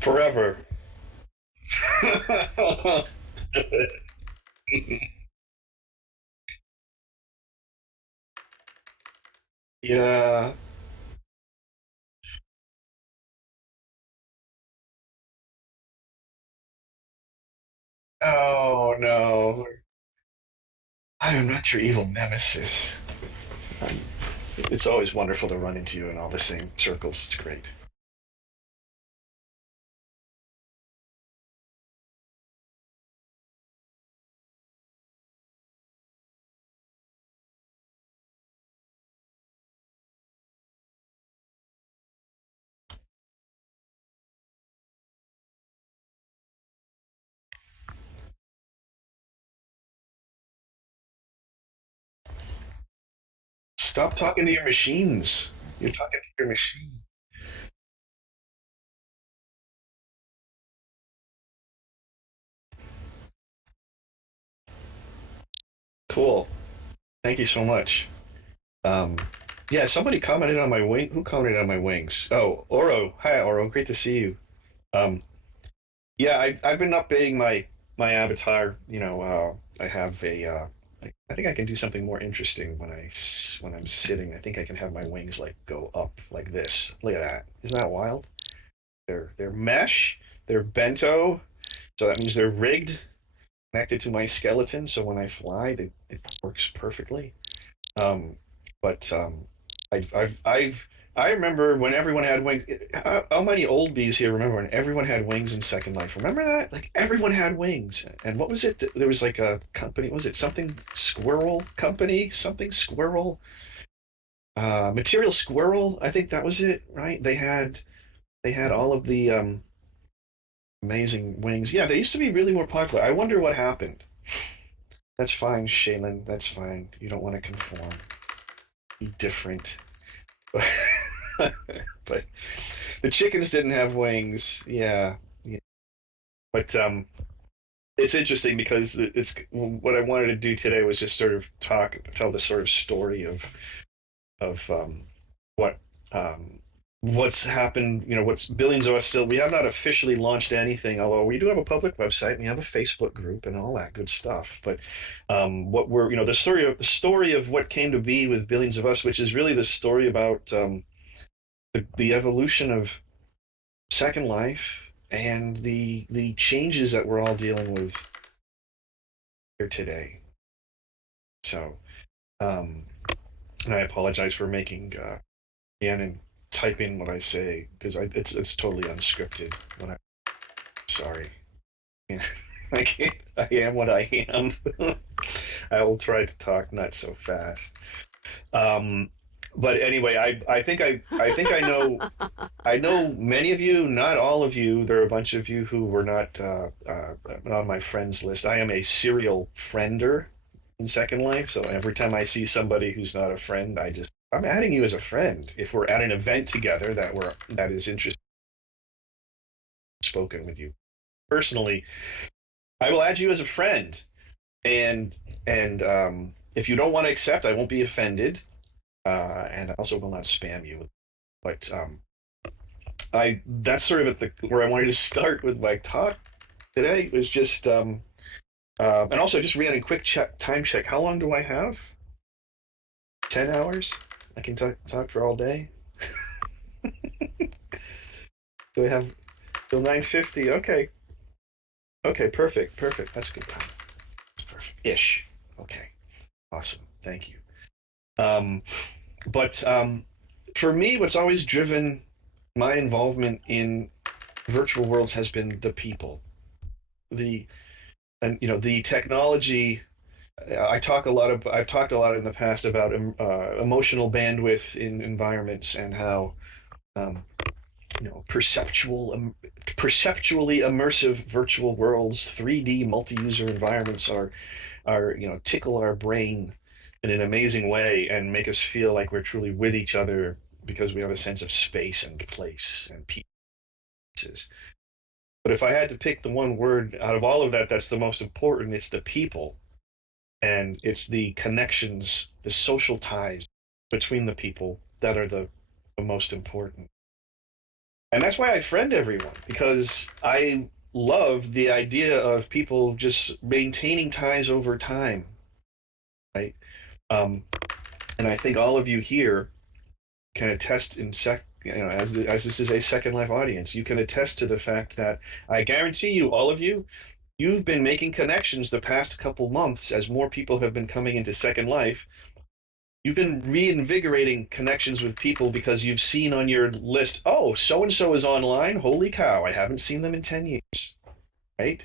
Forever. Yeah. Oh no. I am not your evil nemesis. Um, it's always wonderful to run into you in all the same circles. It's great. Stop talking to your machines. You're talking to your machine. Cool. Thank you so much. Um, yeah, somebody commented on my wing. Who commented on my wings? Oh, Oro. Hi, Oro. Great to see you. Um, yeah, I've been updating my avatar. I have a. I think I can do something more interesting when I'm sitting. I think I can have my wings like go up like this. Look at that. Isn't that wild? They're mesh. They're bento. So that means they're rigged, connected to my skeleton. So when I fly, it works perfectly. Um, but I remember when everyone had wings. How many old bees here remember when everyone had wings in Second Life? Remember that? Like everyone had wings. And what was it? There was like a company. Was it something Squirrel Company? Something Squirrel? Material Squirrel. I think that was it, right? They had all of the amazing wings. Yeah, they used to be really more popular. I wonder what happened. That's fine, Shaylin. That's fine. You don't want to conform. Be different. But the chickens didn't have wings. Yeah, yeah. But it's interesting because it's what I wanted to do today was just sort of tell the sort of story of what um, what's happened. What's Billions of Us still. We have not officially launched anything, although we do have a public website. We have a Facebook group and all that good stuff. But what we're the story of what came to be with Billions of Us, which is really the story about the evolution of Second Life and the changes that we're all dealing with here today. So, um, and I apologize for making and typing what I say because it's totally unscripted. When I Sorry, I can't. I am what I am. I will try to talk not so fast. Um, but anyway, I think I know. I know many of you, not all of you. There are a bunch of you who were not on my friends list. I am a serial friender in Second Life, so every time I see somebody who's not a friend, I'm adding you as a friend. If we're at an event together that is interested spoken with you personally, I will add you as a friend. And if you don't want to accept, I won't be offended, and I also will not spam you. But I that's sort of at the where I wanted to start with my talk today was just and also just ran a quick time check. How long do I have? 10 hours. I can talk for all day. Do I have till 9:50? Okay. Okay. Perfect. Perfect. That's a good time. That's perfect. Ish. Okay. Awesome. Thank you. Um, but for me, what's always driven my involvement in virtual worlds has been the people. the and the technology. I've talked a lot in the past about emotional bandwidth in environments and how um, perceptually immersive virtual worlds, 3D multi-user environments are tickle our brain in an amazing way and make us feel like we're truly with each other because we have a sense of space and place and pieces. But if I had to pick the one word out of all of that that's the most important, it's the people, and it's the connections, the social ties between the people that are the most important. And that's why I friend everyone, because I love the idea of people just maintaining ties over time, right? Um, and I think all of you here can attest as this is a Second Life audience, you can attest to the fact that I guarantee you, all of you, you've been making connections the past couple months as more people have been coming into Second Life. You've been reinvigorating connections with people because you've seen on your list, oh, so and so is online. Holy cow, I haven't seen them in 10 years, right?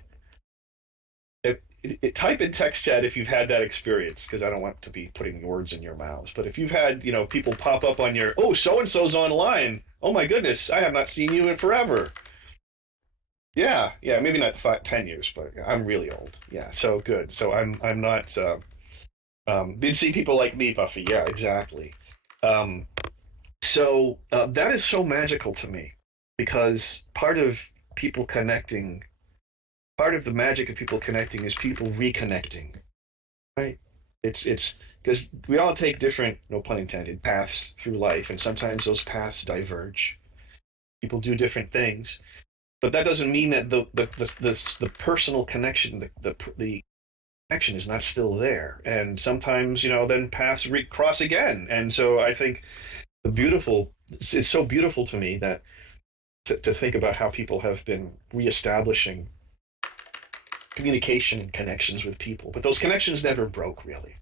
Type in text chat if you've had that experience, because I don't want to be putting words in your mouths. But if you've had, people pop up on your, oh, so and so's online. Oh my goodness, I have not seen you in forever. Yeah, yeah, maybe not 10 years, but I'm really old. Yeah, so good. So I'm not. Did see people like me, Buffy. Yeah, exactly. Um, so that is so magical to me because people connecting, part of the magic of people connecting is people reconnecting, right? It's because we all take different, no pun intended, paths through life, and sometimes those paths diverge. People do different things, but that doesn't mean that the personal connection, the connection is not still there. And sometimes, then paths cross again. And so I think it's so beautiful to me that to think about how people have been reestablishing communication and connections with people. But those connections never broke, really.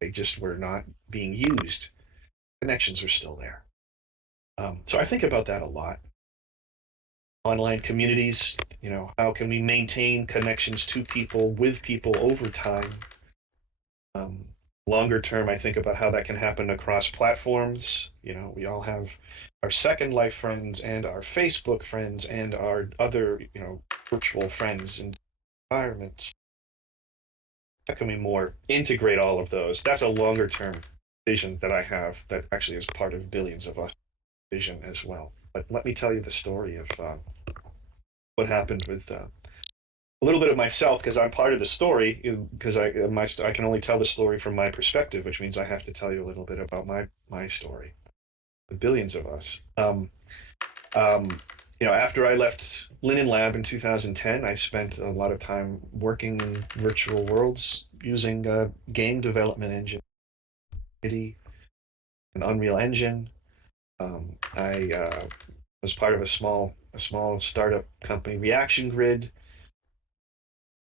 They just were not being used. Connections are still there. So I think about that a lot. Online communities, how can we maintain connections to people, with people over time? Um, Longer term, I think about how that can happen across platforms. We all have our Second Life friends and our Facebook friends and our other, virtual friends and environments. How can we more integrate all of those? That's a longer term vision that I have that actually is part of billions of us vision as well. But let me tell you the story of what happened with a little bit of myself because I'm part of the story because I can only tell the story from my perspective, which means I have to tell you a little bit about my story, the billions of us. Um, After I left Linen Lab in 2010, I spent a lot of time working in virtual worlds using game development engine, Unity, and Unreal Engine. I was part of a small startup company, Reaction Grid.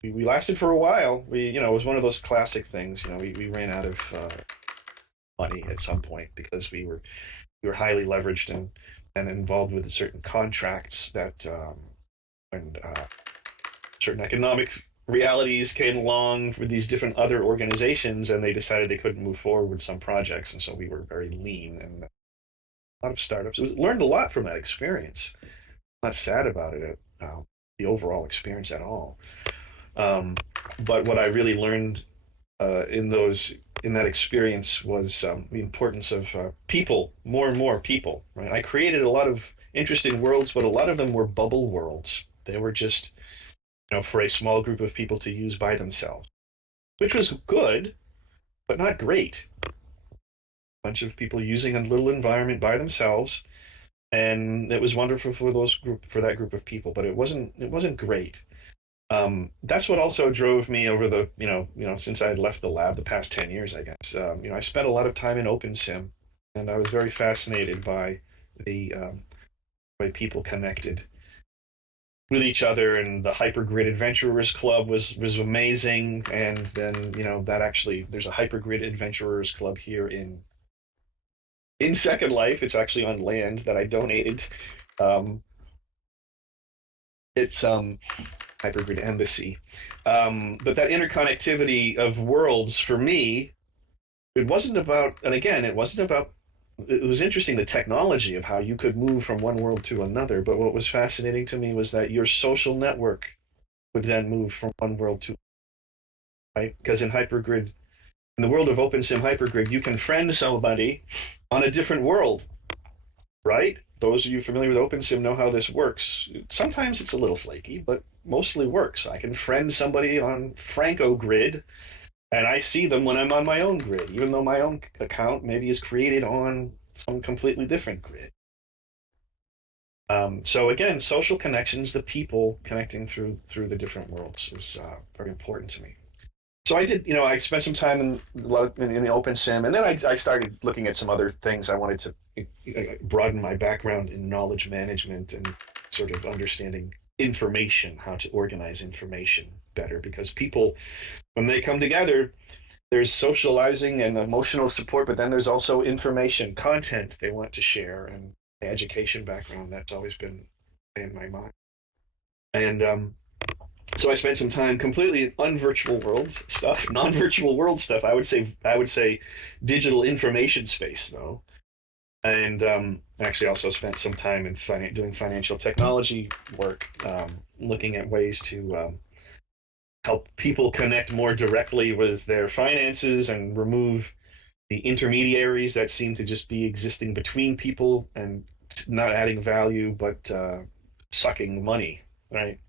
We lasted for a while. It was one of those classic things. We ran out of money at some point because we were highly leveraged and involved with certain contracts that when certain economic realities came along with these different other organizations, and they decided they couldn't move forward with some projects, and so we were very lean and a lot of startups. Learned a lot from that experience. I'm not sad about it, the overall experience at all. Um, but what I really learned in that experience was the importance of people, more and more people. Right, I created a lot of interesting worlds, but a lot of them were bubble worlds. They were just for a small group of people to use by themselves, which was good, but not great. A bunch of people using a little environment by themselves, and it was wonderful for that group of people, but it wasn't great. That's what also drove me over the since I had left the lab the past 10 years, I guess. I spent a lot of time in OpenSim, and I was very fascinated by the way people connected with each other, and the Hypergrid Adventurers Club was amazing. And then that actually there's a Hypergrid Adventurers Club here in Second Life. It's actually on land that I donated. Um, it's Hypergrid Embassy. But that interconnectivity of worlds for me, it wasn't about, and again, it wasn't about, it was interesting the technology of how you could move from one world to another. But what was fascinating to me was that your social network would then move from one world to, right? Because in Hypergrid, in the world of OpenSim Hypergrid, you can friend somebody on a different world, right? Those of you familiar with OpenSim know how this works. Sometimes it's a little flaky, but mostly works. I can friend somebody on Franco Grid, and I see them when I'm on my own grid, even though my own account maybe is created on some completely different grid. So again, social connections, the people connecting through the different worlds is very important to me. So I did, I spent some time in OpenSim, and then I started looking at some other things. I wanted to broaden my background in knowledge management and sort of understanding information, how to organize information better, because people, when they come together, there's socializing and emotional support, but then there's also information, content they want to share, and education background that's always been in my mind. And so I spent some time completely unvirtual worlds stuff, non-virtual world stuff. I would say digital information space though, and actually also spent some time in doing financial technology work, looking at ways to help people connect more directly with their finances and remove the intermediaries that seem to just be existing between people and not adding value but sucking money, right?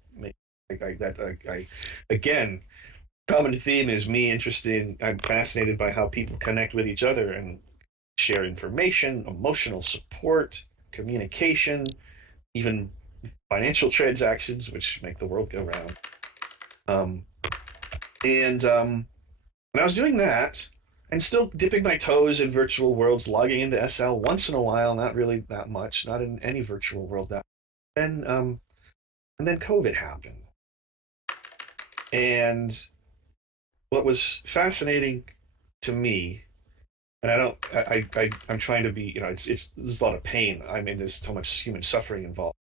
Again, common theme is me interested in, I'm fascinated by how people connect with each other and share information, emotional support, communication, even financial transactions, which make the world go round. Um, and when I was doing that, and still dipping my toes in virtual worlds, logging into SL once in a while, not really that much, not in any virtual world. Then, and then COVID happened, and what was fascinating to me, and I don't, I'm trying to be, there's a lot of pain. I mean, there's so much human suffering involved.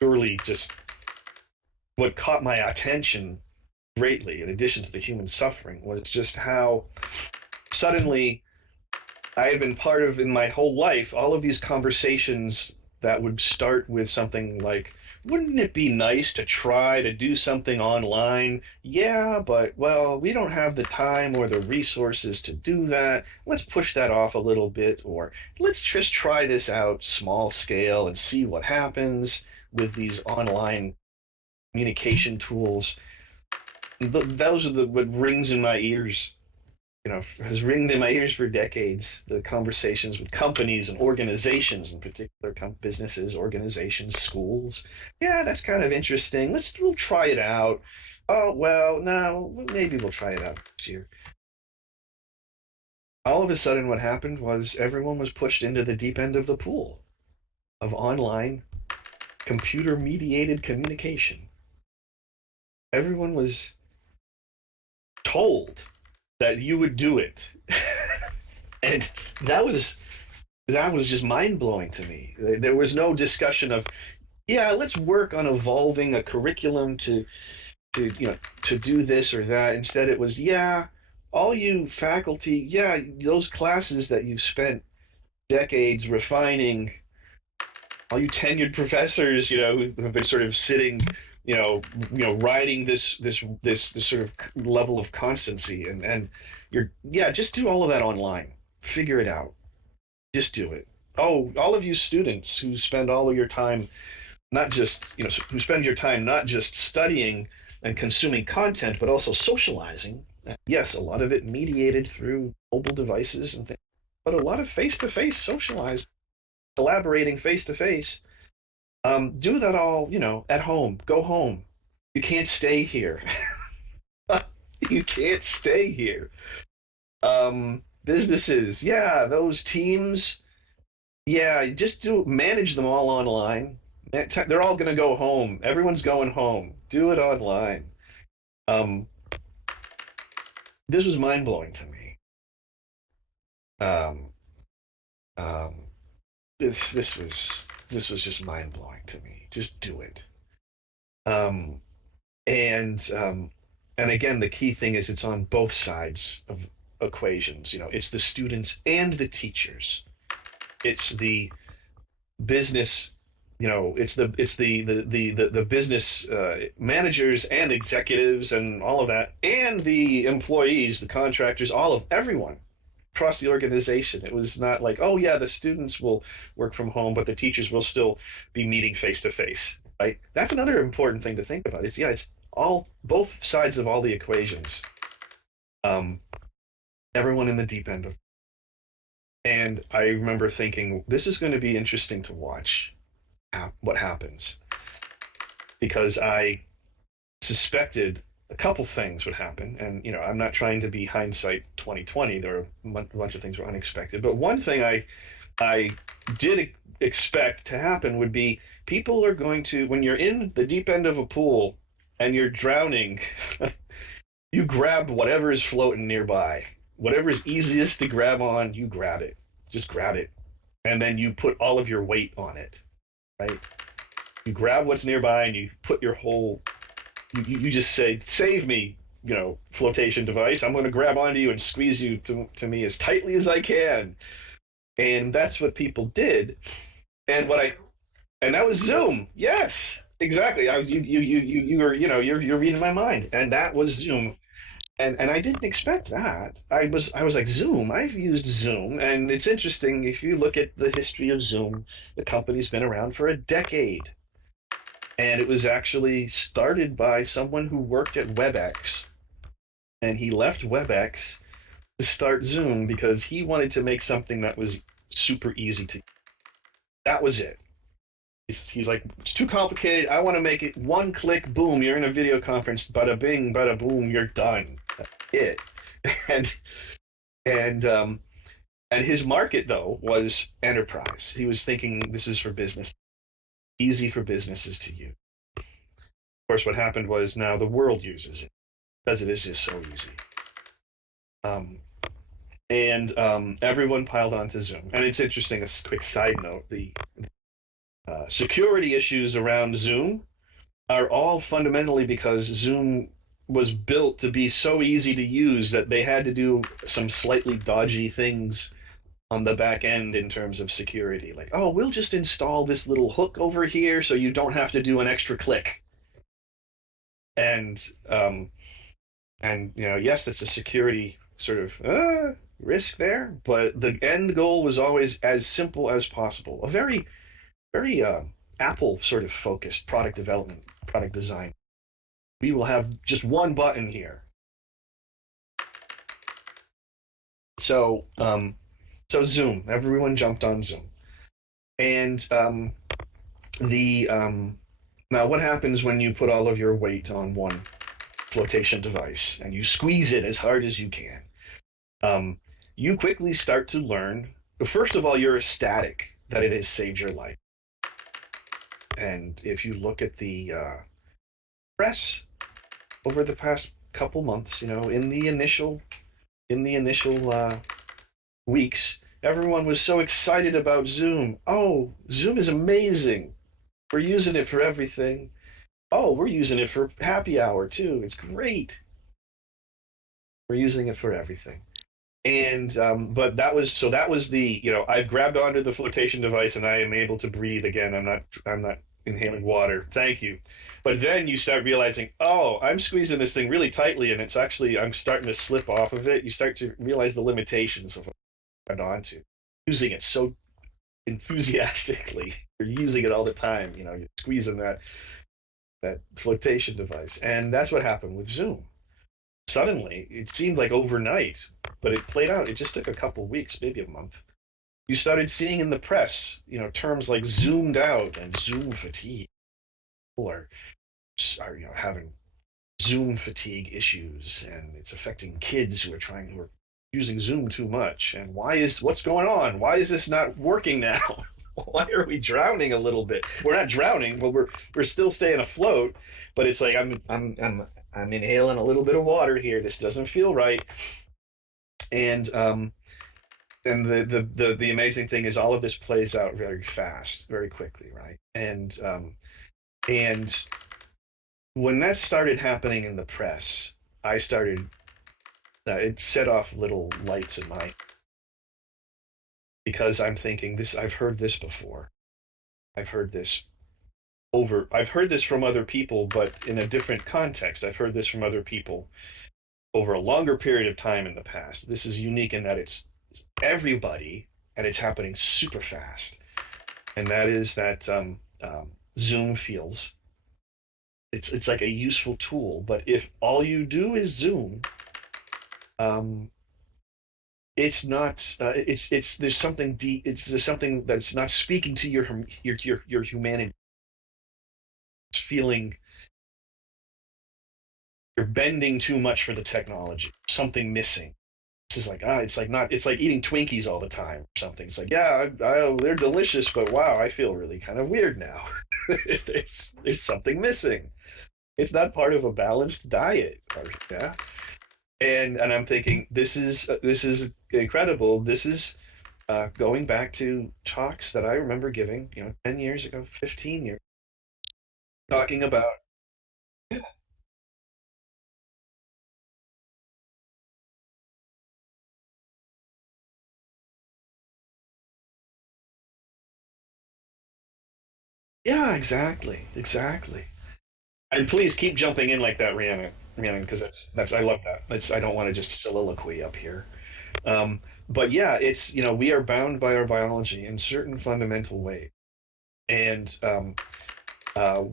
Purely just what caught my attention greatly, in addition to the human suffering, was just how suddenly I had been part of in my whole life all of these conversations that would start with something like, wouldn't it be nice to try to do something online? Yeah, but well, we don't have the time or the resources to do that. Let's push that off a little bit, or let's just try this out small scale and see what happens with these online communication tools. Those are the what rings in my ears, has ringed in my ears for decades. The conversations with companies and organizations, in particular, businesses, organizations, schools. Yeah, that's kind of interesting. We'll try it out. Oh well, no, maybe we'll try it out this year. All of a sudden, what happened was everyone was pushed into the deep end of the pool of online computer-mediated communication. Everyone was told that you would do it, and that was that was just mind blowing to me. There was no discussion of, yeah, let's work on evolving a curriculum to do this or that. Instead, it was, yeah, all you faculty, yeah, those classes that you've spent decades refining, all you tenured professors, who have been sort of sitting, riding this sort of level of constancy, and yeah, just do all of that online, figure it out, just do it. Oh, all of you students who spend all of your time not just, who spend your time not just studying and consuming content, but also socializing. Yes, a lot of it mediated through mobile devices and things, but a lot of face-to-face socializing, collaborating face-to-face. Do that all, at home. Go home. You can't stay here. You can't stay here. Businesses, yeah, those teams, yeah, just manage them all online. They're all going to go home. Everyone's going home. Do it online. Um, this was mind blowing to me. Um, um, this was just mind blowing to me. Just do it. Um, and and again, the key thing is it's on both sides of equations. It's the students and the teachers. It's the business. It's the business managers and executives and all of that, and the employees, the contractors, all of everyone across the organization. It was not like, oh yeah, the students will work from home, but the teachers will still be meeting face to face. Right? That's another important thing to think about. It's all both sides of all the equations. Um, Everyone in the deep end of, and I remember thinking this is going to be interesting to watch what happens because I suspected a couple things would happen, and I'm not trying to be hindsight 2020. There were a bunch of things were unexpected, but one thing I did expect to happen would be people are going to, when you're in the deep end of a pool and you're drowning, you grab whatever is floating nearby. Whatever is easiest to grab on, you grab it. Just grab it. And then you put all of your weight on it, right? You grab what's nearby and you put your whole, you just say, save me, flotation device. I'm going to grab onto you and squeeze you to me as tightly as I can. And that's what people did. And and that was Zoom. Yes, exactly. I was you were you're reading my mind, and that was Zoom. And I didn't expect that. I was like Zoom. I've used Zoom, and it's interesting if you look at the history of Zoom. The company's been around for a decade, and it was actually started by someone who worked at WebEx, and he left WebEx to start Zoom because he wanted to make something that was super easy to. That was it. He's like, it's too complicated. I want to make it one click, boom, you're in a video conference, bada bing, bada boom, you're done. That's it. And and and his market though was enterprise. He was thinking this is for business, easy for businesses to use. Of course, what happened was now the world uses it because it is just so easy. Um, and everyone piled onto Zoom. And it's interesting. A quick side note: the security issues around Zoom are all fundamentally because Zoom was built to be so easy to use that they had to do some slightly dodgy things on the back end in terms of security. Like, oh, we'll just install this little hook over here so you don't have to do an extra click. And yes, it's a security sort of risk there, but the end goal was always as simple as possible. A very, very Apple sort of focused product development, product design. We will have just one button here. So, so Zoom, everyone jumped on Zoom, and the now what happens when you put all of your weight on one flotation device and you squeeze it as hard as you can? Um, you quickly start to learn. First of all, you're ecstatic that it has saved your life, and if you look at the press over the past couple months, in the initial weeks, everyone was so excited about Zoom. Oh, Zoom is amazing. We're using it for everything. Oh, we're using it for happy hour too. It's great. We're using it for everything. And but that was the I've grabbed onto the flotation device and I am able to breathe again. I'm not inhaling water. Thank you. But then you start realizing, oh, I'm squeezing this thing really tightly and it's actually I'm starting to slip off of it. You start to realize the limitations of what I'm onto. Using it so enthusiastically. You're using it all the time. You're squeezing that flotation device. And that's what happened with Zoom. Suddenly, it seemed like overnight, but it played out. It just took a couple weeks, maybe a month. You started seeing in the press, terms like zoomed out and Zoom fatigue. People are having Zoom fatigue issues, and it's affecting kids who are using Zoom too much. And what's going on? Why is this not working now? Why are we drowning a little bit? We're not drowning, but we're still staying afloat. But it's like I'm inhaling a little bit of water here. This doesn't feel right. And the amazing thing is all of this plays out very fast, very quickly, right? And when that started happening in the press, I started. It set off little lights in my because I'm thinking this. I've heard this before. I've heard this over. I've heard this from other people, but in a different context. I've heard this from other people over a longer period of time in the past. This is unique in that it's everybody and it's happening super fast. And that is that Zoom feels it's like a useful tool, but if all you do is Zoom, um, it's not. It's there's something deep. There's something that's not speaking to your humanity. It's feeling you're bending too much for the technology. Something missing. It's like it's like not. It's like eating Twinkies all the time or something. It's like they're delicious, but wow, I feel really kind of weird now. There's something missing. It's not part of a balanced diet. Or, yeah, and I'm thinking this is incredible. This is going back to talks that I remember giving, 10 years ago, 15 years, talking about. Yeah, yeah, exactly, exactly. And please keep jumping in like that, Rhiannon, because that's I love that. I don't want to just soliloquy up here. Um, but yeah, it's we are bound by our biology in certain fundamental ways, and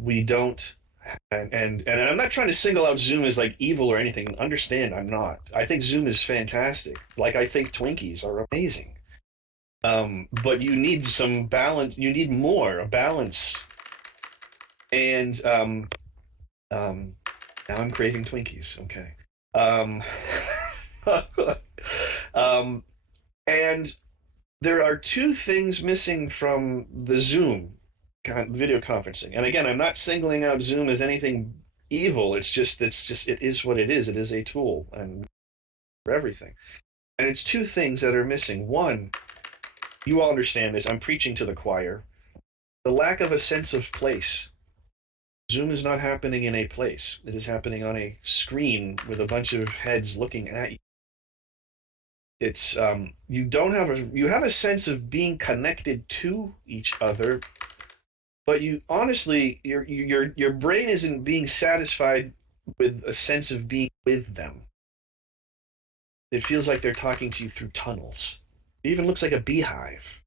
we don't. And I'm not trying to single out Zoom as like evil or anything. Understand, I'm not. I think Zoom is fantastic. Like I think Twinkies are amazing. But you need some balance. You need more a balance. And um, now I'm craving Twinkies. Okay. Um, um, and there are two things missing from the Zoom video conferencing. And again, I'm not singling out Zoom as anything evil. It's just it is what it is. It is a tool and for everything. And it's two things that are missing. One, you all understand this. I'm preaching to the choir. The lack of a sense of place. Zoom is not happening in a place. It is happening on a screen with a bunch of heads looking at you. It's you have a sense of being connected to each other, but you honestly your brain isn't being satisfied with a sense of being with them. It feels like they're talking to you through tunnels. It even looks like a beehive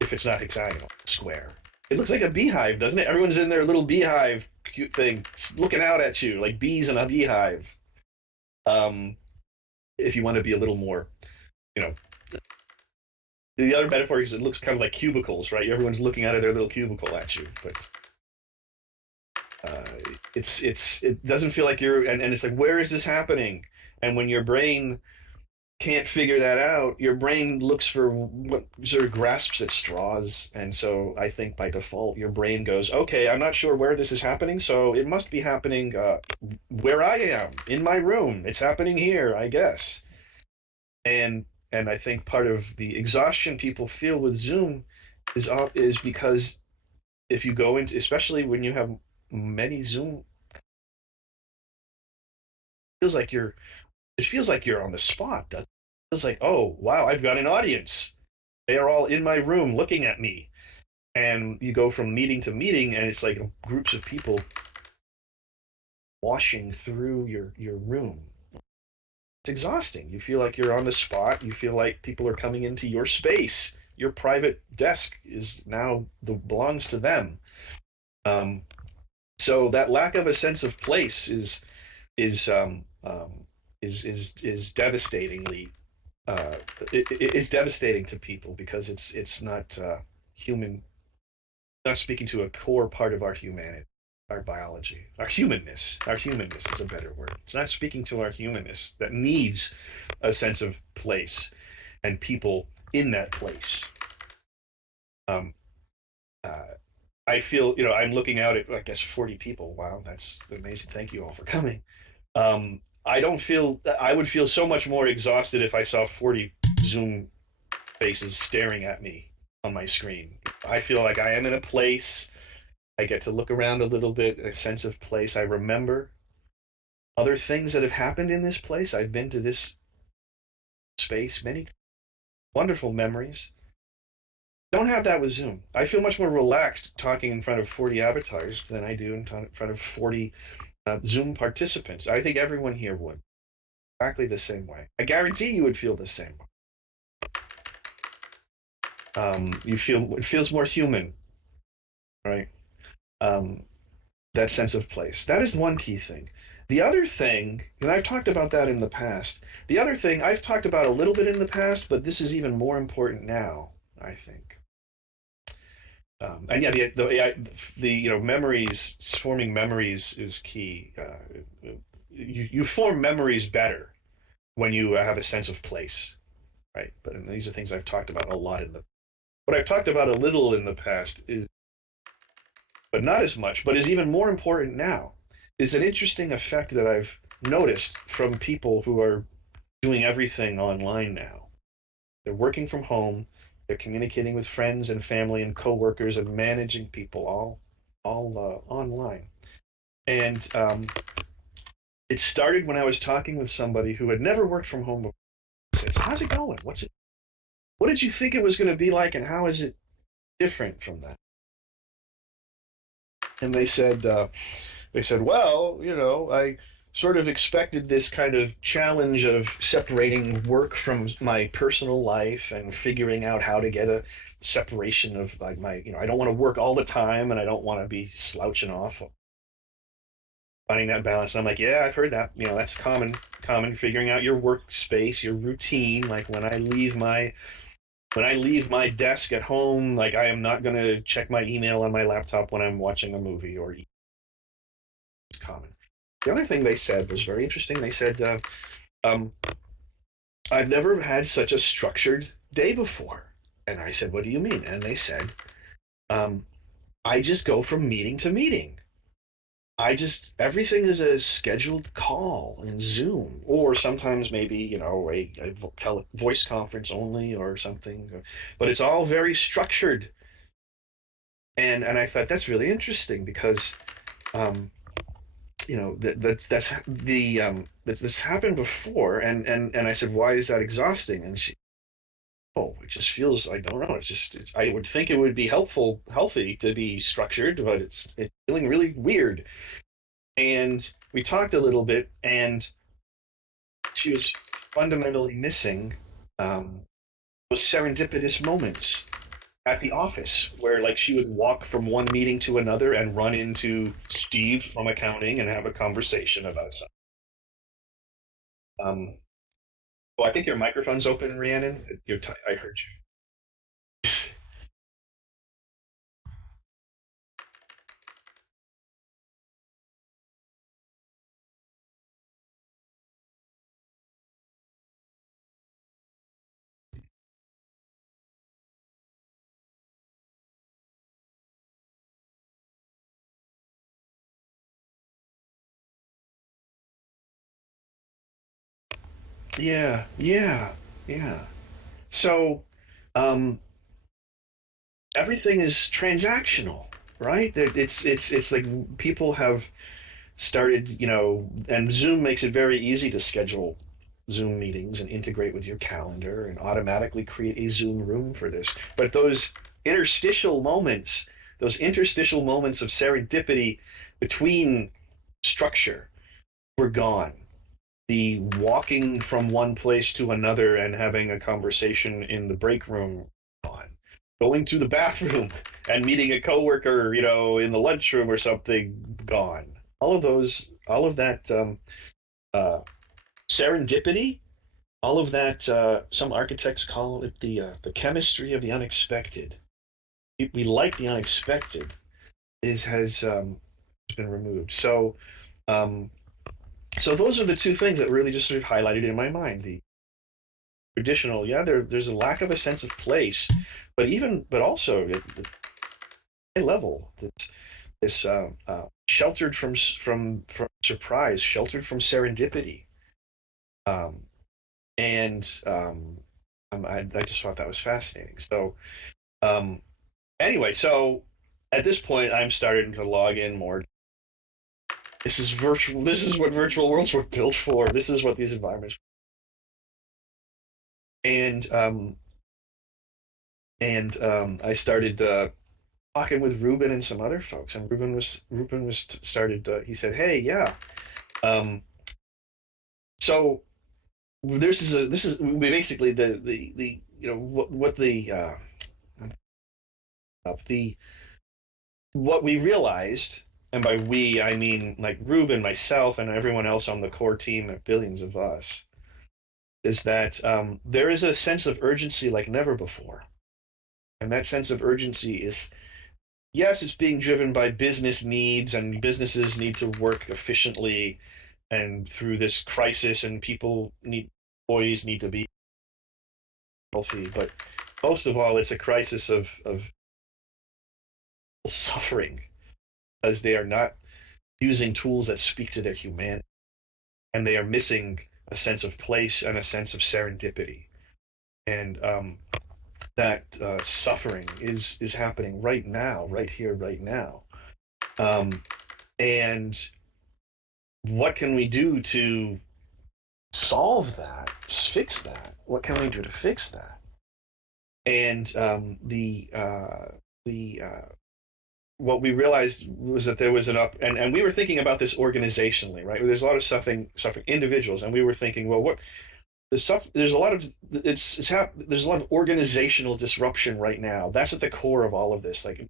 if it's not hexagonal, square. It looks like a beehive, doesn't it? Everyone's in their little beehive cute thing, looking out at you like bees in a beehive. Um, if you want to be a little more, you know, the other metaphor is it looks kind of like cubicles, right? Everyone's looking out of their little cubicle at you, but uh, it doesn't feel like and it's like where is this happening? And when your brain can't figure that out, your brain looks for what sort of grasps at straws, and so I think by default your brain goes, okay, I'm not sure where this is happening, so it must be happening where I am in my room. It's happening here, I guess. And I think part of the exhaustion people feel with Zoom is because if you go into, especially when you have many Zoom, feels like you're it feels like you're on the spot. It feels like, oh wow, I've got an audience. They are all in my room looking at me. And you go from meeting to meeting, and it's like groups of people washing through your room. It's exhausting. You feel like you're on the spot. You feel like people are coming into your space. Your private desk is now belongs to them. Um, so that lack of a sense of place is is devastatingly is devastating to people because it's not human, not speaking to a core part of our humanity, our biology, our humanness. Our humanness is a better word. It's not speaking to our humanness that needs a sense of place and people in that place. Um, uh, I feel, I'm looking out at, I guess, 40 people. Wow, that's amazing. Thank you all for coming. I don't feel, I would feel so much more exhausted if I saw 40 Zoom faces staring at me on my screen. I feel like I am in a place. I get to look around a little bit, a sense of place. I remember other things that have happened in this place. I've been to this space many wonderful memories. Don't have that with Zoom. I feel much more relaxed talking in front of 40 avatars than I do in front of 40 Zoom participants. I think everyone here would exactly the same way. I guarantee you would feel the same way. You feel it feels more human, right? Um, that sense of place. That is one key thing. The other thing, and I've talked about that in the past. The other thing I've talked about a little bit in the past, but this is even more important now, I think. And yeah, the memories, forming memories is key. You form memories better when you have a sense of place, right? But and these are things I've talked about a lot in the. What I've talked about a little in the past is, but not as much, but is even more important now, is an interesting effect that I've noticed from people who are doing everything online now. They're working from home. They're communicating with friends and family and coworkers and managing people all online. And it started when I was talking with somebody who had never worked from home before. I said, "So how's it going? What's it? What did you think it was going to be like, and how is it different from that?" And they said, "Well, I sort of expected this kind of challenge of separating work from my personal life and figuring out how to get a separation of like I don't want to work all the time and I don't want to be slouching off, finding that balance." And I'm like, "Yeah, I've heard that. That's common figuring out your workspace, your routine. Like when I leave my desk at home, like I am not going to check my email on my laptop when I'm watching a movie or eat. It's common." The other thing they said was very interesting. They said, um, "I've never had such a structured day before." And I said, "What do you mean?" And they said, um, "I just go from meeting to meeting. Everything is a scheduled call in Zoom, or sometimes maybe, a voice conference only or something. But it's all very structured." And I thought that's really interesting because, um, that's this happened before, and I said, "Why is that exhausting?" And she, "Oh, it just feels, I don't know, I would think it would be healthy to be structured, but it's feeling really weird." And we talked a little bit, and she was fundamentally missing um, those serendipitous moments at the office where like she would walk from one meeting to another and run into Steve from accounting and have a conversation about something. Well, I think your microphone's open, Rhiannon. I heard you. Yeah, yeah, yeah. So, um, everything is transactional, right? It's like people have started, and Zoom makes it very easy to schedule Zoom meetings and integrate with your calendar and automatically create a Zoom room for this. But interstitial moments, those interstitial moments of serendipity between structure were gone. The walking from one place to another and having a conversation in the break room gone. Going to the bathroom and meeting a coworker, in the lunchroom or something gone. All of that uh, serendipity, all of that. Some architects call it the chemistry of the unexpected. We like the unexpected has been removed. Um, so those are the two things that really just sort of highlighted in my mind. The traditional, yeah, there's a lack of a sense of place, but also at the high level, this sheltered from surprise, sheltered from serendipity, um, and I just thought that was fascinating. So um, anyway, so at this point, I'm starting to log in more. This is virtual. This is what virtual worlds were built for. This is what these environments. And I started talking with Ruben and some other folks, and Ruben was started. He said, "Hey, yeah. Um, so this is basically the what the what we realized, and by we I mean like Ruben, myself, and everyone else on the core team of billions of us, is that there is a sense of urgency like never before, and that sense of urgency is, yes, it's being driven by business needs, and businesses need to work efficiently and through this crisis, and employees need to be healthy, but most of all, it's a crisis of suffering as they are not using tools that speak to their humanity, and they are missing a sense of place and a sense of serendipity. And that suffering is happening right now, right here, right now. Um, and what can we do to solve that, fix that? What can we do to fix that? And the what we realized was that there was an up, and we were thinking about this organizationally, right? There's a lot of suffering individuals, and we were thinking, well, what the stuff? There's a lot of there's a lot of organizational disruption right now. That's at the core of all of this. Like,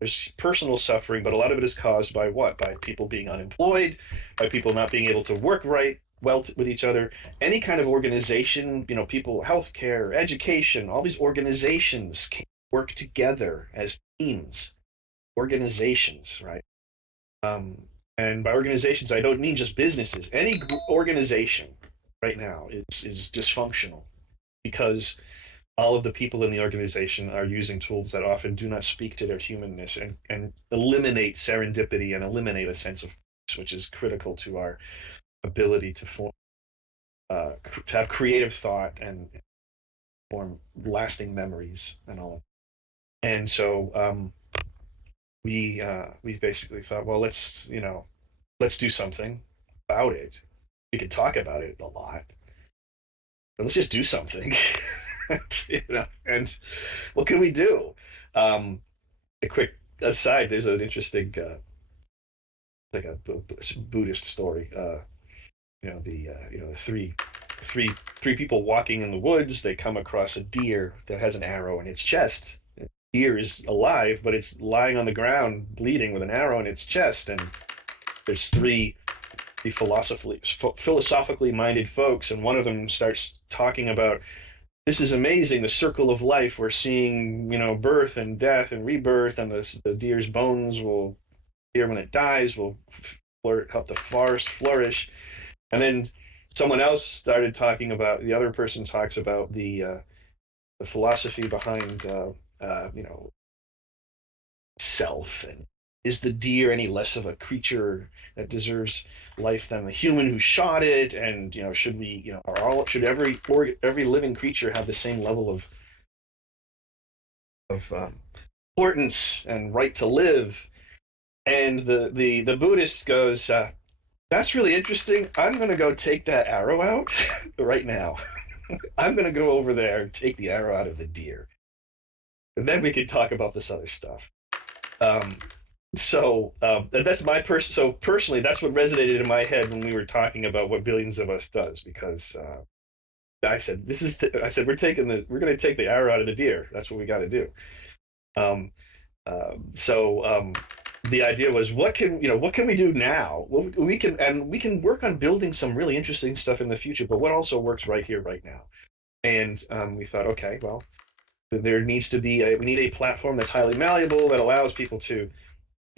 there's personal suffering, but a lot of it is caused by what? By people being unemployed, by people not being able to work well with each other. Any kind of organization, people, healthcare, education, all these organizations can work together as teams, organizations, right? Um, and by organizations, I don't mean just businesses. Any organization right now is dysfunctional because all of the people in the organization are using tools that often do not speak to their humanness, and eliminate serendipity and eliminate a sense of place, which is critical to our ability to form, to have creative thought and form lasting memories and all. And so we basically thought, well, let's do something about it. We could talk about it a lot, but let's just do something. And what can we do? Um, a quick aside, there's an interesting like a Buddhist story. The three people walking in the woods. They come across a deer that has an arrow in its chest. The deer is alive, but it's lying on the ground, bleeding with an arrow in its chest. And there's three philosophically minded folks, and one of them starts talking about, this is amazing, the circle of life. We're seeing, birth and death and rebirth, and the deer's bones will, here when it dies, will help the forest flourish. And then someone else started talking about, the other person talks about the philosophy behind, self, and is the deer any less of a creature that deserves life than the human who shot it? And should we, should every living creature have the same level of importance and right to live? And the Buddhist goes, that's really interesting. I'm going to go take that arrow out right now. I'm going to go over there and take the arrow out of the deer, and then we can talk about this other stuff. Um, that's my person. So personally, that's what resonated in my head when we were talking about what Billions of Us does, because I said, I said, we're going to take the arrow out of the deer. That's what we got to do. Um, so the idea was, what can we do now? We can work on building some really interesting stuff in the future, but what also works right here, right now? And we thought, okay, well, there needs to be we need a platform that's highly malleable, that allows people to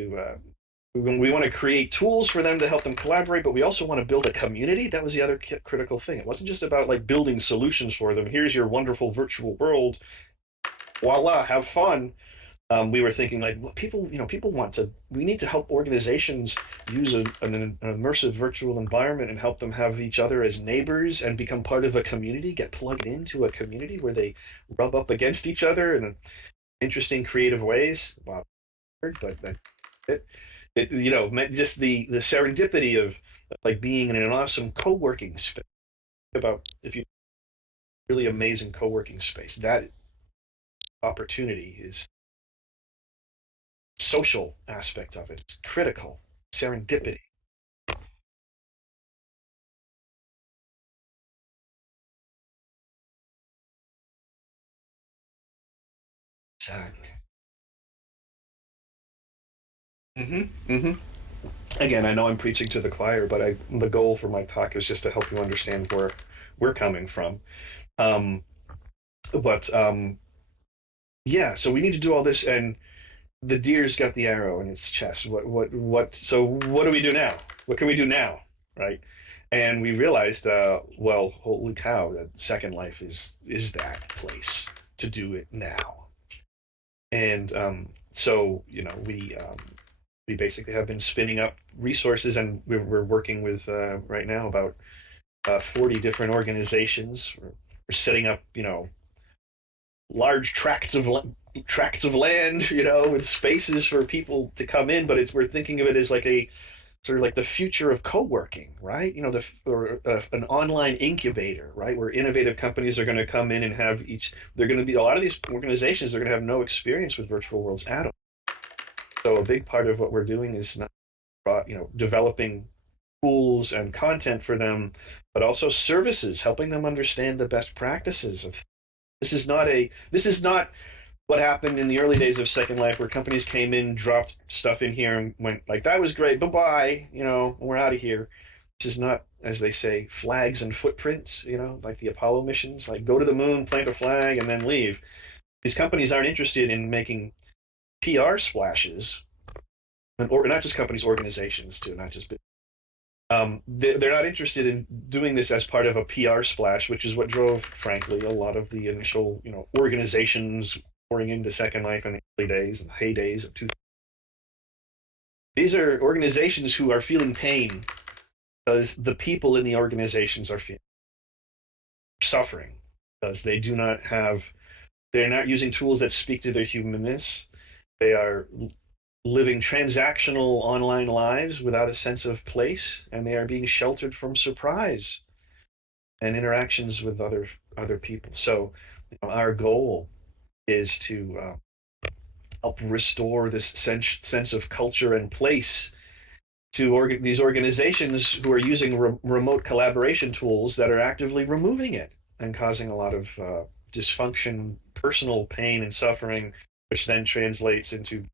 we want to create tools for them to help them collaborate, but we also want to build a community. That was the other critical thing. It wasn't just about like building solutions for them. Here's your wonderful virtual world, voila, have fun. We were thinking, like, well, people want to. We need to help organizations use an immersive virtual environment and help them have each other as neighbors and become part of a community, get plugged into a community where they rub up against each other in interesting, creative ways. Wow, but that's it. Just the serendipity of like being in an awesome co-working space. About if you really amazing co-working space, that opportunity is social aspect of it. It's critical. Serendipity. Exactly. hmm Again, I know I'm preaching to the choir, but the goal for my talk is just to help you understand where we're coming from. Um, but yeah, so we need to do all this, and the deer's got the arrow in its chest. What? So what do we do now? What can we do now, right? And we realized, well, holy cow, that Second Life is that place to do it now. And so we basically have been spinning up resources, and we're working with right now about 40 different organizations. We're setting up, large tracts of land, with spaces for people to come in. But we're thinking of it as like a sort of like the future of co-working, right? Or an online incubator, right? Where innovative companies are going to come in and have each. They're going to be a lot of these organizations are going to have no experience with virtual worlds at all. So a big part of what we're doing is not, developing tools and content for them, but also services, helping them understand the best practices of. This is not what happened in the early days of Second Life, where companies came in, dropped stuff in here, and went like, "That was great, bye bye," we're out of here. This is not, as they say, flags and footprints, like the Apollo missions, like go to the moon, plant a flag, and then leave. These companies aren't interested in making PR splashes, or not just companies, organizations too, not just. They're not interested in doing this as part of a PR splash, which is what drove, frankly, a lot of the initial, organizations pouring into Second Life in the early days and heydays of two. These are organizations who are feeling pain because the people in the organizations are suffering because they're not using tools that speak to their humanness. They are living transactional online lives without a sense of place, and they are being sheltered from surprise and interactions with other people. So, our goal is to help restore this sense of culture and place to these organizations who are using remote collaboration tools that are actively removing it and causing a lot of dysfunction, personal pain and suffering, which then translates into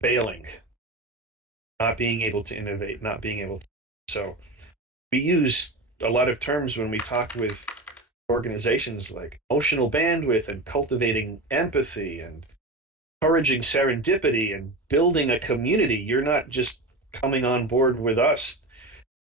failing, not being able to innovate, not being able to. So we use a lot of terms when we talk with organizations like emotional bandwidth and cultivating empathy and encouraging serendipity and building a community. You're not just coming on board with us,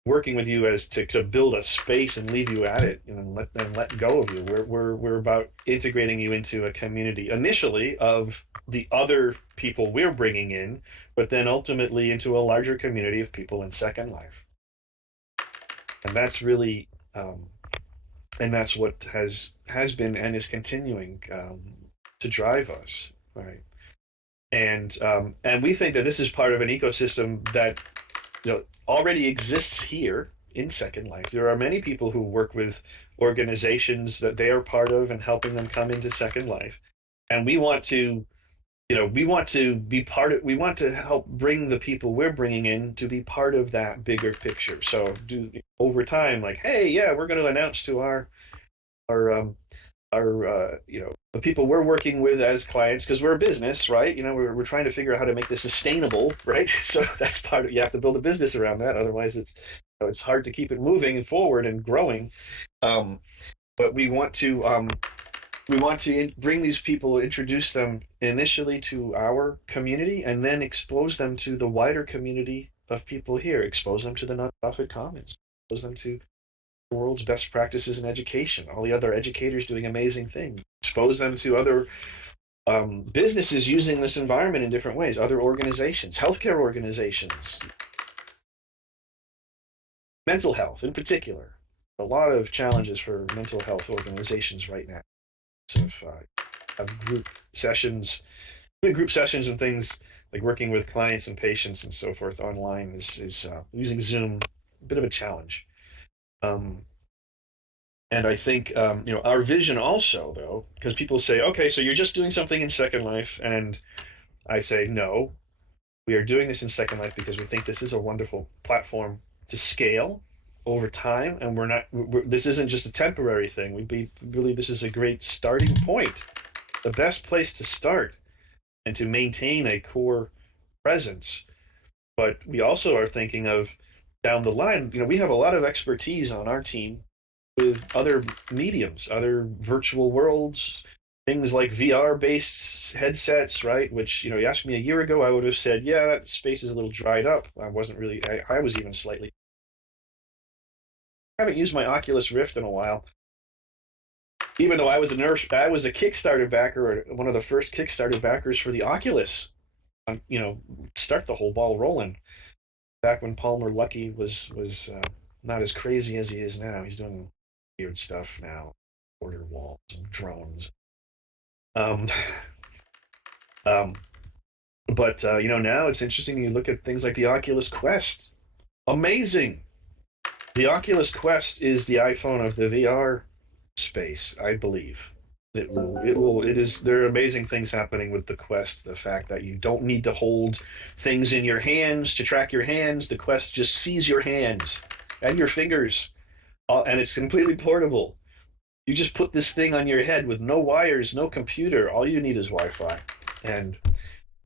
working with you as to build a space and leave you at it and let go of you. We're about integrating you into a community initially of the other people we're bringing in, but then ultimately into a larger community of people in Second Life. And that's really and that's what has been and is continuing to drive us, right? And we think that this is part of an ecosystem that already exists here in Second Life. There are many people who work with organizations that they are part of and helping them come into Second Life, and we want to be part of. We want to help bring the people we're bringing in to be part of that bigger picture. So do over time, like, hey, yeah, we're going to announce to our the people we're working with as clients, because we're a business, right? We're trying to figure out how to make this sustainable, right? So that's part of, you have to build a business around that, otherwise it's hard to keep it moving and forward and growing. um, but we want to bring these people, introduce them initially to our community, and then expose them to the wider community of people here, expose them to the nonprofit commons, expose them to the world's best practices in education, all the other educators doing amazing things, expose them to other businesses using this environment in different ways, other organizations, healthcare organizations, mental health in particular. A lot of challenges for mental health organizations right now. Of group sessions doing group sessions and things like working with clients and patients and so forth online is using Zoom a bit of a challenge. Um, and I think our vision also, though, because people say, okay, so you're just doing something in Second Life, and I say, no, we are doing this in Second Life because we think this is a wonderful platform to scale over time, and this isn't just a temporary thing. Believe this is a great starting point, the best place to start and to maintain a core presence. But we also are thinking of down the line, we have a lot of expertise on our team with other mediums, other virtual worlds, things like VR-based headsets, right? Which, you asked me a year ago, I would have said, yeah, that space is a little dried up. I was even slightly. I haven't used my Oculus Rift in a while, even though I was a Kickstarter backer, or one of the first Kickstarter backers for the Oculus. Start the whole ball rolling. Back when Palmer Luckey was not as crazy as he is now. He's doing weird stuff now, border walls and drones. Um, um, but now it's interesting. You look at things like the Oculus Quest. Amazing. The Oculus Quest is the iPhone of the VR space, I believe. There are amazing things happening with the Quest. The fact that you don't need to hold things in your hands to track your hands. The Quest just sees your hands and your fingers, and it's completely portable. You just put this thing on your head with no wires, no computer. All you need is Wi-Fi, and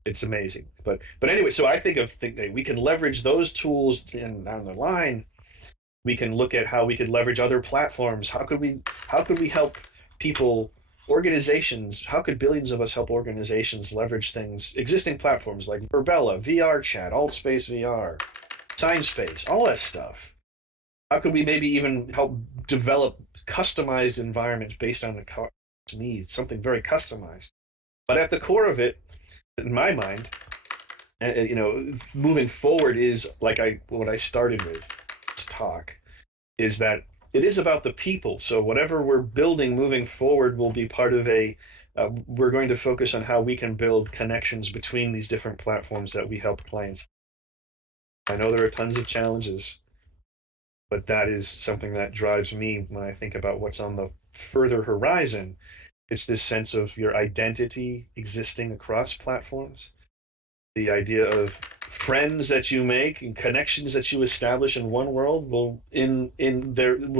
it's amazing. But anyway, so I think that we can leverage those tools down the line. We can look at how we could leverage other platforms. How could we help people, organizations? How could billions of us help organizations leverage existing platforms like Verbella, VR Chat, AltSpace VR, SignSpace, all that stuff? How could we maybe even help develop customized environments based on the needs, something very customized? But at the core of it, in my mind, moving forward is like what I started with this talk is that it is about the people. So whatever we're building moving forward will be part of we're going to focus on how we can build connections between these different platforms that we help clients. I know there are tons of challenges, but that is something that drives me when I think about what's on the further horizon. It's this sense of your identity existing across platforms, the idea of friends that you make and connections that you establish in one world will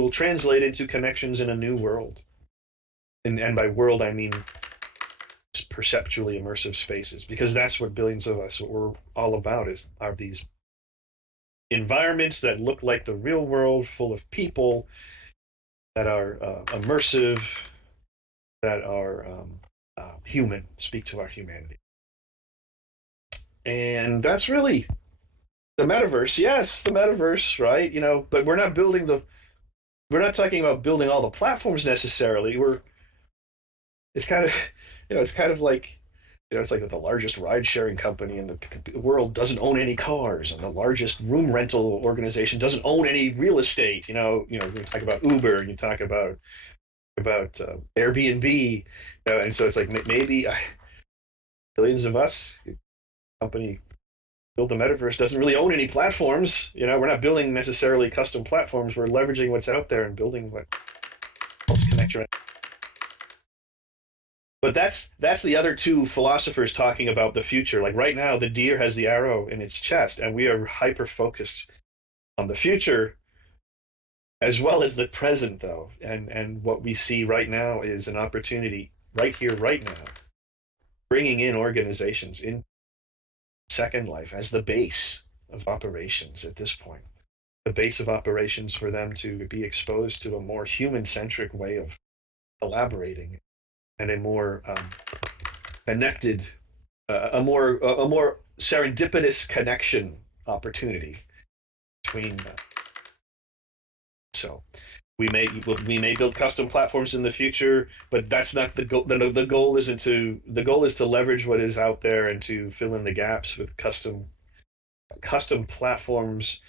translate into connections in a new world. And by world I mean perceptually immersive spaces, because that's what billions of us, what we're all about, are these environments that look like the real world, full of people that are immersive, that are human, speak to our humanity. And that's really the metaverse. Yes, the metaverse, right? But we're not talking about building all the platforms necessarily. It's kind of, it's kind of like, it's like that the largest ride-sharing company in the world doesn't own any cars, and the largest room rental organization doesn't own any real estate. You talk about Uber, you talk about Airbnb, and so it's like maybe billions of us, company build the metaverse doesn't really own any platforms. We're not building necessarily custom platforms. We're leveraging what's out there and building what helps connect your. But that's the other two philosophers talking about the future. Like right now, the deer has the arrow in its chest, and we are hyper focused on the future as well as the present, though. And what we see right now is an opportunity right here, right now, bringing in organizations in Second Life as the base of operations at this point, the base of operations for them to be exposed to a more human-centric way of collaborating and a more connected, a more serendipitous connection opportunity between. So we may build custom platforms in the future, but that's not the goal. The goal isn't to. The goal is to leverage what is out there and to fill in the gaps with custom platforms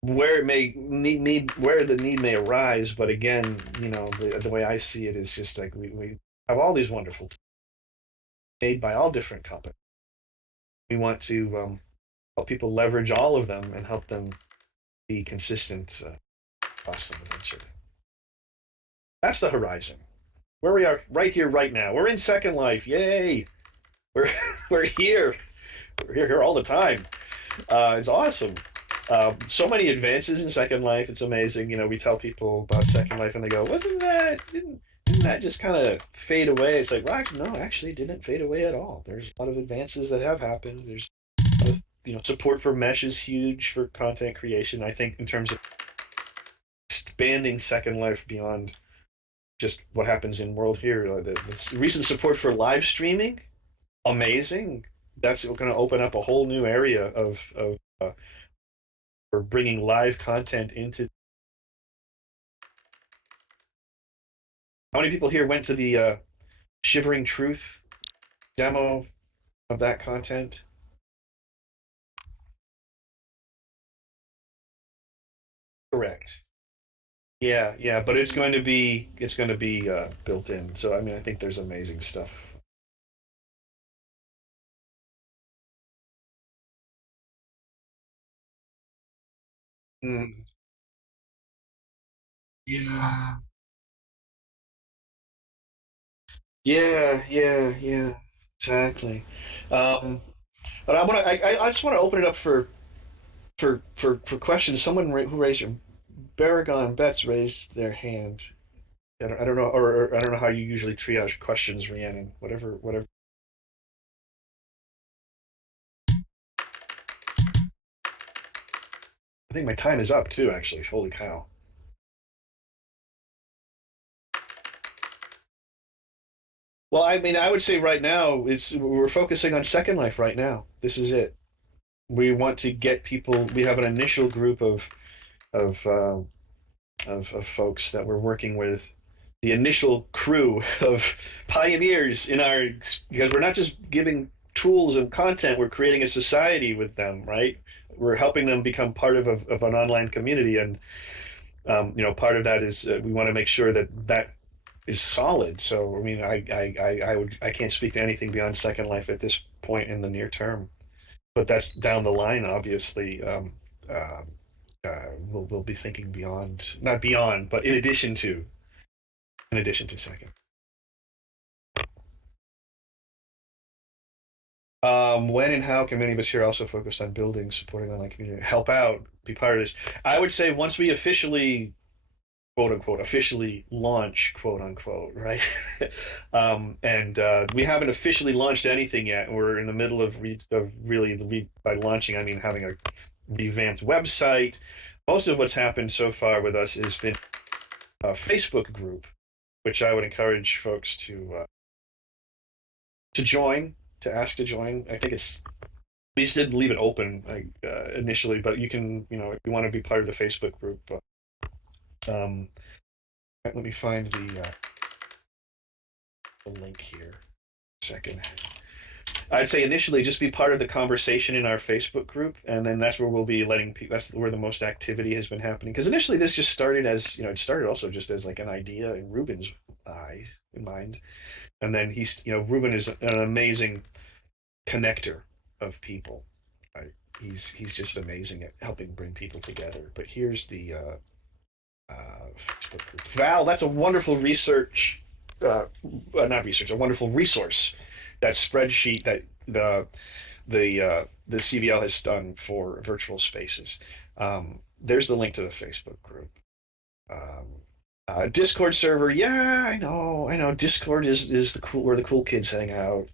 where it may where the need may arise. But again, the way I see it is just like we have all these wonderful made by all different companies. We want to help people leverage all of them and help them be consistent across them eventually. That's the horizon. Where we are right here, right now. We're in Second Life. Yay! We're we're here. We're here all the time. It's awesome. So many advances in Second Life. It's amazing. You know, we tell people about Second Life and they go, "Wasn't that didn't that just kind of fade away?" It's like, well, actually, no, actually, it didn't fade away at all. There's a lot of advances that have happened. There's a lot of, support for mesh is huge for content creation. I think in terms of expanding Second Life beyond just what happens in world here, the recent support for live streaming, amazing. That's going to open up a whole new area of for bringing live content into. How many people here went to the Shivering Truth demo of that content? Correct. Yeah, yeah, but it's going to be built in. So I mean, I think there's amazing stuff. Mm, yeah, yeah, yeah, yeah. Exactly. Um, but I just want to open it up for questions. Someone who raised your Baragon Betts raised their hand. I don't know, or I don't know how you usually triage questions, Rhiannon. Whatever. I think my time is up too, actually. Holy cow. Well, I mean, I would say right now we're focusing on Second Life right now. This is it. We want to get people. We have an initial group of of folks that we're working with. The initial crew of pioneers in our because we're not just giving tools and content. We're creating a society with them, right? We're helping them become part of an online community, and part of that is we want to make sure that is solid. So I mean, I can't speak to anything beyond Second Life at this point in the near term, but that's down the line. Obviously, we'll be thinking beyond, not beyond, but in addition to Second. When and how can many of us here also focus on building, supporting the online community, help out, be part of this? I would say once we officially quote unquote officially launch quote unquote right and we haven't officially launched anything yet. We're in the middle of really by launching I mean having a revamped website. Most of what's happened so far with us has been a Facebook group, which I would encourage folks to join, to ask to join. I think it's we just didn't leave it open initially, but you can, if you want to be part of the Facebook group. Um, let me find the link here. Second. I'd say initially just be part of the conversation in our Facebook group, and then that's where we'll be letting people. That's where the most activity has been happening. Because initially this just started as, it started also just as like an idea in Ruben's eyes, in mind, and then Ruben is an amazing connector of people. Right? He's just amazing at helping bring people together. But here's the Facebook group. Val, that's a wonderful research, not research, a wonderful resource. That spreadsheet that the CVL has done for virtual spaces. There's the link to the Facebook group. Um, Discord server, yeah, I know. Discord is the cool where the cool kids hang out.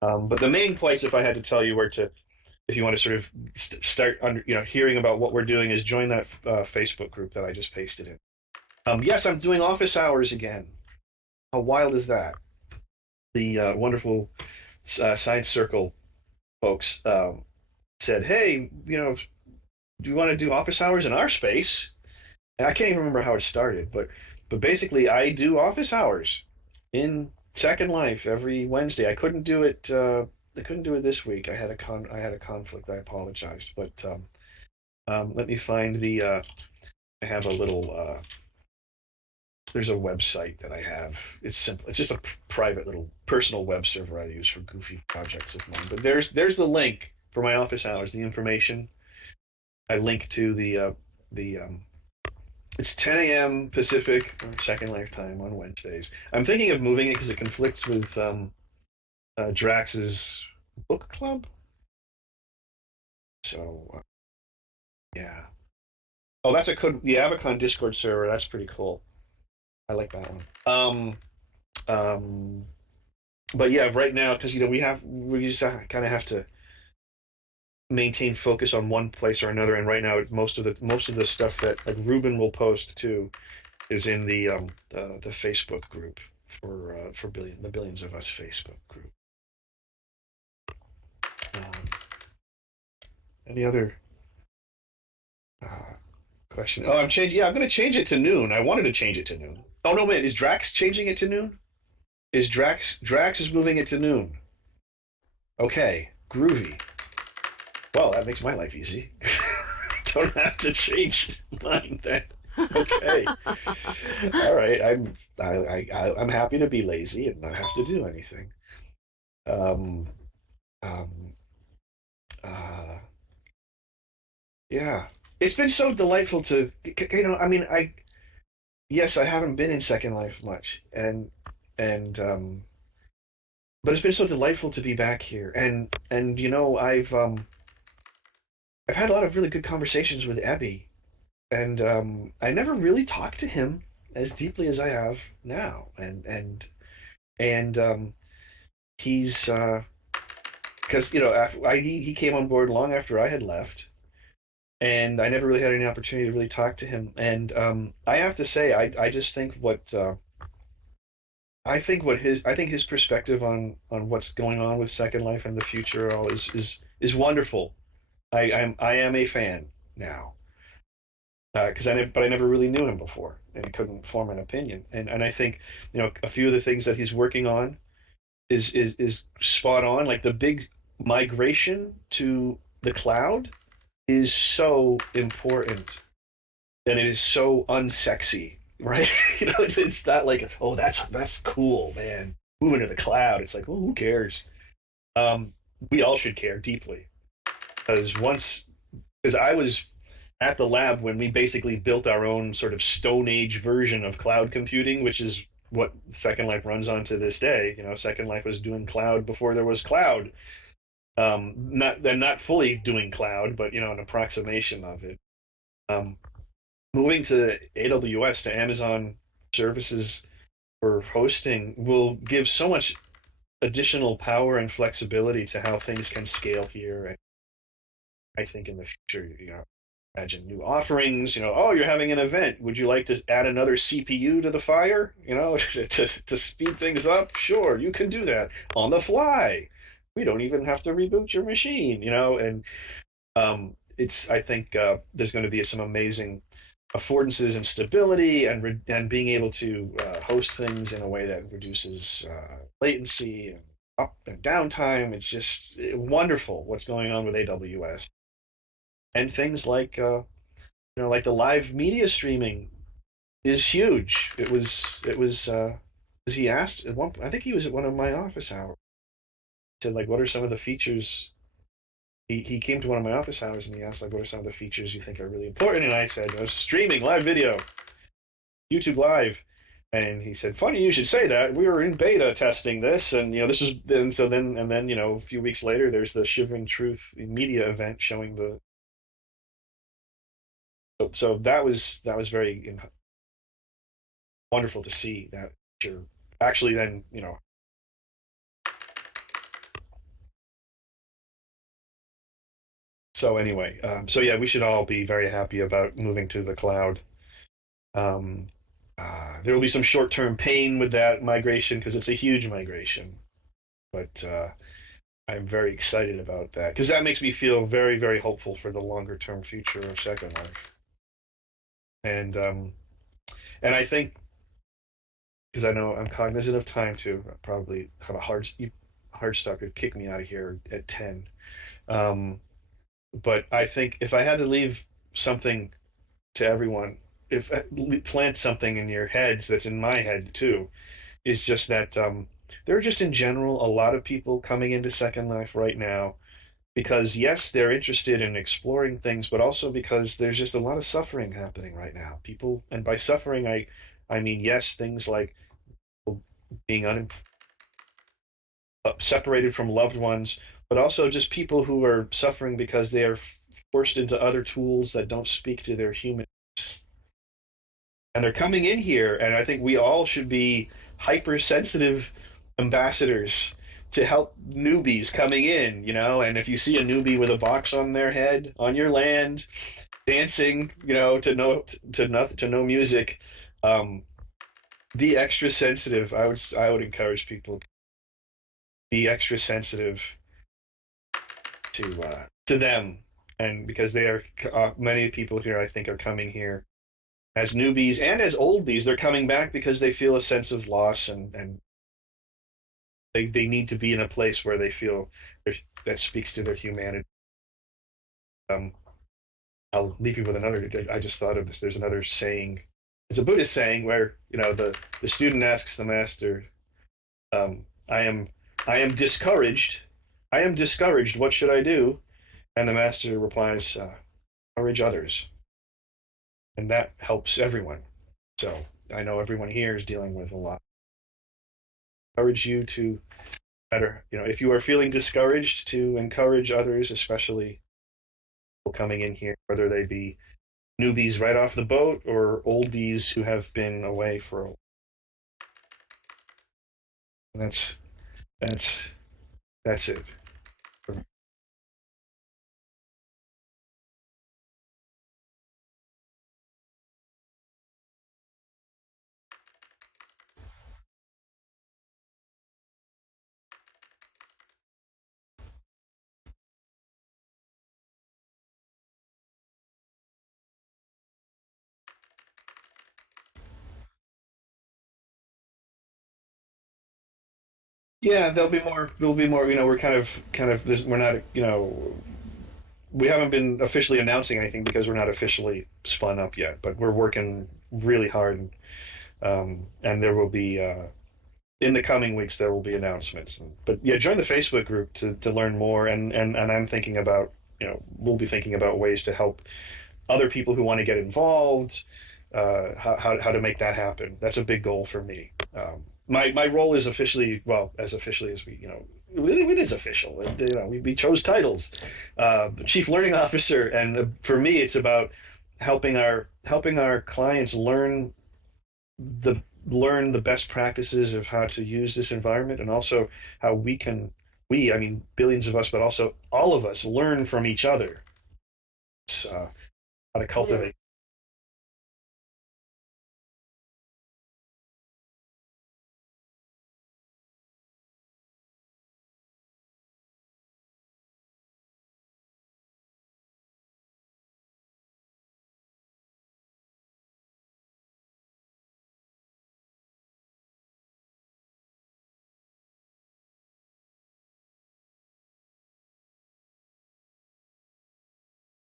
But the main place, if I had to tell you where to, if you want to sort of start under, hearing about what we're doing, is join that Facebook group that I just pasted in. Yes, I'm doing office hours again. How wild is that? The wonderful Science Circle folks said, "Hey, do you want to do office hours in our space?" And I can't even remember how it started, but basically, I do office hours in Second Life every Wednesday. I couldn't do it. I couldn't do it this week. I had a conflict. I apologized, but let me find the. I have a little there's a website that I have. It's simple. It's just a private little personal web server I use for goofy projects of mine. But there's the link for my office hours, the information. I link to the it's 10 a.m. Pacific or Second Life time on Wednesdays. I'm thinking of moving it because it conflicts with Drax's book club. So yeah. Oh, that's the Avacon Discord server. That's pretty cool. I like that one. Um, but yeah, right now because we just kind of have to maintain focus on one place or another, and right now most of the stuff that like Ruben will post too is in the Facebook group for the Billions of Us Facebook group. Um, any other uh, question? Oh, I'm changing. Yeah, I'm going to change it to noon. I wanted to change it to noon. Oh no, man, is Drax changing it to noon? Is Drax is moving it to noon? Okay, groovy. Well, that makes my life easy. Don't have to change mine then. Okay. All right. I'm happy to be lazy and not have to do anything. Um, um, uh, yeah. It's been so delightful I mean, yes, I haven't been in Second Life much, and but it's been so delightful to be back here, and I've had a lot of really good conversations with Ebby, and I never really talked to him as deeply as I have now, and he's because he came on board long after I had left, and I never really had any opportunity to really talk to him. And I have to say, I just think I think his perspective on what's going on with Second Life and the future all is wonderful. I am a fan now because but I never really knew him before and I couldn't form an opinion. And I think a few of the things that he's working on is spot on. Like the big migration to the cloud is so important and it is so unsexy, right? It's not like, oh, that's cool, man. Moving to the cloud. It's like, well, who cares? Um, we all should care deeply because I was at the lab when we basically built our own sort of Stone Age version of cloud computing, which is what Second Life runs on to this day. Second Life was doing cloud before there was cloud. Not fully doing cloud, but an approximation of it. Um, moving to AWS to Amazon services for hosting will give so much additional power and flexibility to how things can scale here. And I think in the future, imagine new offerings. Oh, you're having an event. Would you like to add another CPU to the fire? To speed things up? Sure, you can do that on the fly. We don't even have to reboot your machine. And it's I think there's going to be some amazing affordances and stability and being able to host things in a way that reduces latency and up and downtime. It's just wonderful what's going on with AWS and things like the live media streaming is huge. As he asked at one point, I think he was at one of my office hours. He said like, what are some of the features? He came to one of my office hours and he asked like, what are some of the features you think are really important? And I said, streaming, live video, YouTube Live. And he said, "Funny you should say that. We were in beta testing this, and this is then so then and then a few weeks later, there's the Shivering Truth media event showing the so that was very wonderful to see that you're actually then so anyway so yeah, we should all be very happy about moving to the cloud. um, there will be some short-term pain with that migration because it's a huge migration, but I'm very excited about that because that makes me feel very, very hopeful for the longer term future of Second Life. And I think because I know I'm cognizant of time too, I probably have a hard stop could kick me out of here at 10. Um, but I think if I had to leave something to everyone, if plant something in your heads that's in my head too, is just that there are just in general a lot of people coming into Second Life right now because yes, they're interested in exploring things, but also because there's just a lot of suffering happening right now. People, and by suffering, I mean yes, things like being separated from loved ones, but also just people who are suffering because they are forced into other tools that don't speak to their human. And they're coming in here, and I think we all should be hypersensitive ambassadors to help newbies coming in, you know. And if you see a newbie with a box on their head on your land, dancing, you know, to no music, um, be extra sensitive. I would encourage people to be extra sensitive to them, and because they are many people here I think are coming here as newbies and as oldies. They're coming back because they feel a sense of loss, and they need to be in a place where they feel that speaks to their humanity. Um, I'll leave you with another. I just thought of this. There's another saying. It's a Buddhist saying where the student asks the master, "I am discouraged. I am discouraged. What should I do?" And the master replies, "Encourage others," and that helps everyone. So I know everyone here is dealing with a lot. I encourage you to better, if you are feeling discouraged, to encourage others, especially people coming in here, whether they be newbies right off the boat or oldies who have been away for a while. That's that's that's it. Yeah, there'll be more. There'll be more. We're kind of. We're not. We haven't been officially announcing anything because we're not officially spun up yet. But we're working really hard, and there will be in the coming weeks there will be announcements. But yeah, join the Facebook group to learn more. And I'm thinking about we'll be thinking about ways to help other people who want to get involved, how to make that happen. That's a big goal for me. My role is officially, well, as officially as we, it is official. We chose titles, chief learning officer, and for me, it's about helping our clients the learn the best practices of how to use this environment, and also how I mean billions of us, but also all of us, learn from each other. How to cultivate.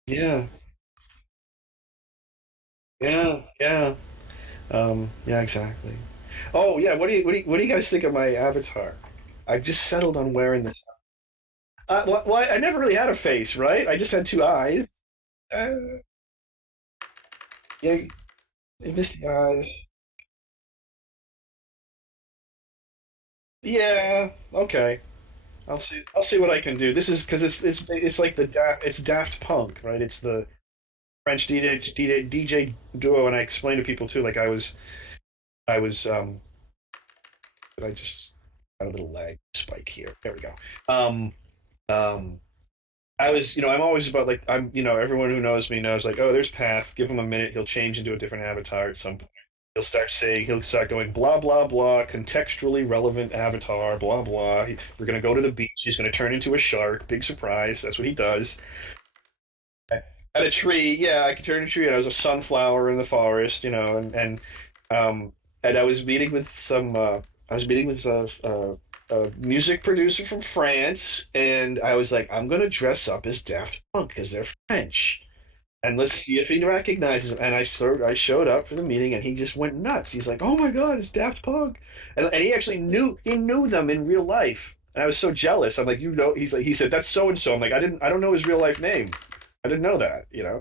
Yeah, yeah, yeah. Yeah, exactly. Oh, yeah. What do you guys think of my avatar? I've just settled on wearing this. Well, I never really had a face, right? I just had two eyes. Uh, yeah, I missed the eyes. Yeah. Okay. I'll see. I'll see what I can do. This is because it's like it's Daft Punk, right? It's the French DJ duo, and I explain to people too. Like I was. Did I just got a little lag spike here? There we go. Um. Um. I was, I'm always about like everyone who knows me knows like, oh, there's Path. Give him a minute, he'll change into a different avatar at some point. He'll start going blah blah blah, contextually relevant avatar, blah blah. We're gonna go to the beach. He's gonna turn into a shark. Big surprise. That's what he does. At a tree, yeah, I could turn into a tree. And I was a sunflower in the forest, um, and I was meeting with a music producer from France, and I was like, I'm gonna dress up as Daft Punk because they're French. and let's see if he recognizes him. And I showed up for the meeting, and he just went nuts. He's like, "Oh my God, it's Daft Punk," and he actually knew them in real life. And I was so jealous. I'm like, you know, he said that's so and so. I'm like, I don't know his real life name. I didn't know that, you know.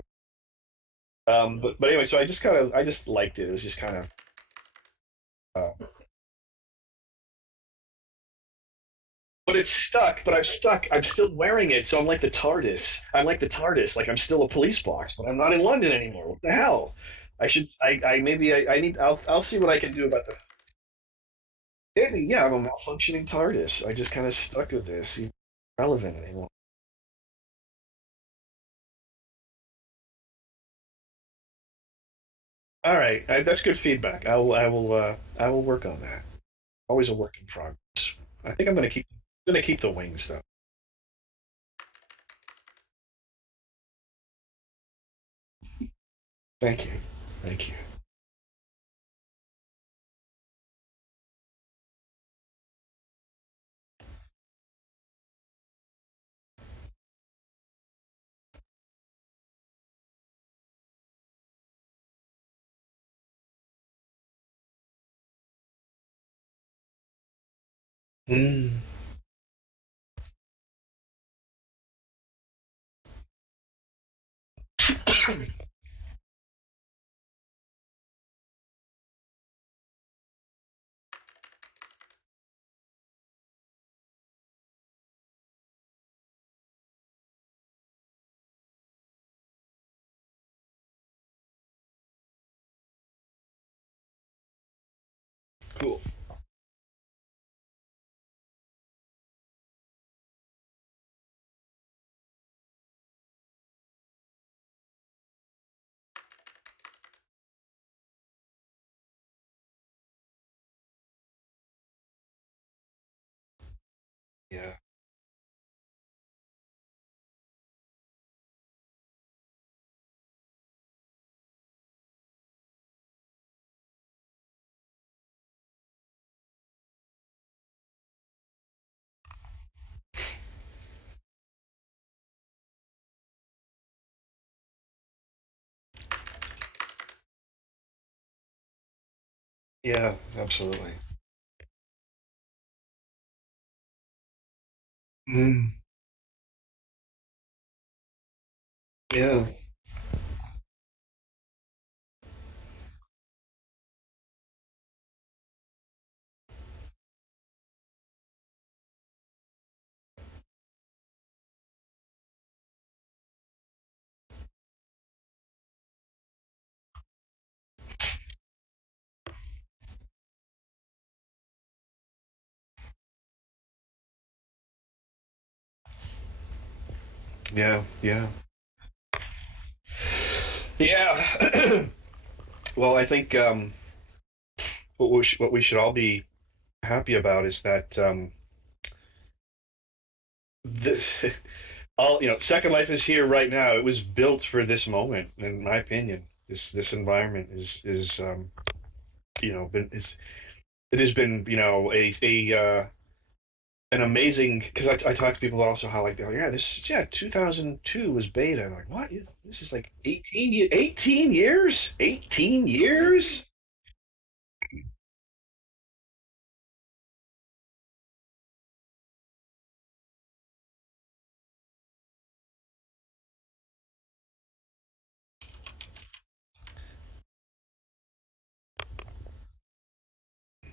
But anyway, so I just liked it. It was just kind of uh, but it's stuck. But I'm stuck. I'm still wearing it, so I'm like the TARDIS. I'm like the TARDIS. Like I'm still a police box, but I'm not in London anymore. What the hell? I should. I maybe. I need. I'll see what I can do about the. Maybe, yeah, I'm a malfunctioning TARDIS. I just kind of stuck with this. It's relevant anymore. All right, that's good feedback. I will work on that. Always a work in progress. I think I'm gonna keep the wings though. Thank you. Thank you. Mm. Cool. Yeah. Yeah. Absolutely. Mm. Yeah. Yeah. Yeah. Yeah. Well, I think what we should all be happy about is that this all Second Life is here right now. It was built for this moment, in my opinion. This environment is been is it has been a an amazing because I talk to people also how like they're like, yeah, this yeah 2002 was beta. I'm like, what? This is like 18 years, 18 years.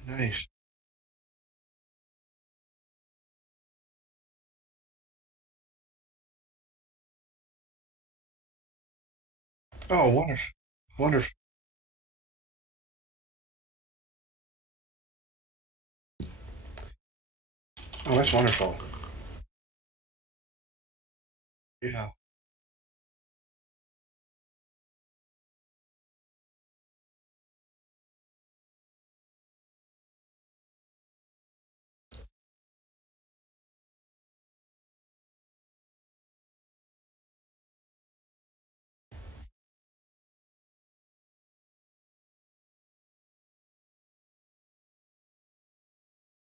Nice. Oh, wonderful, wonderful. Oh, that's wonderful. Yeah.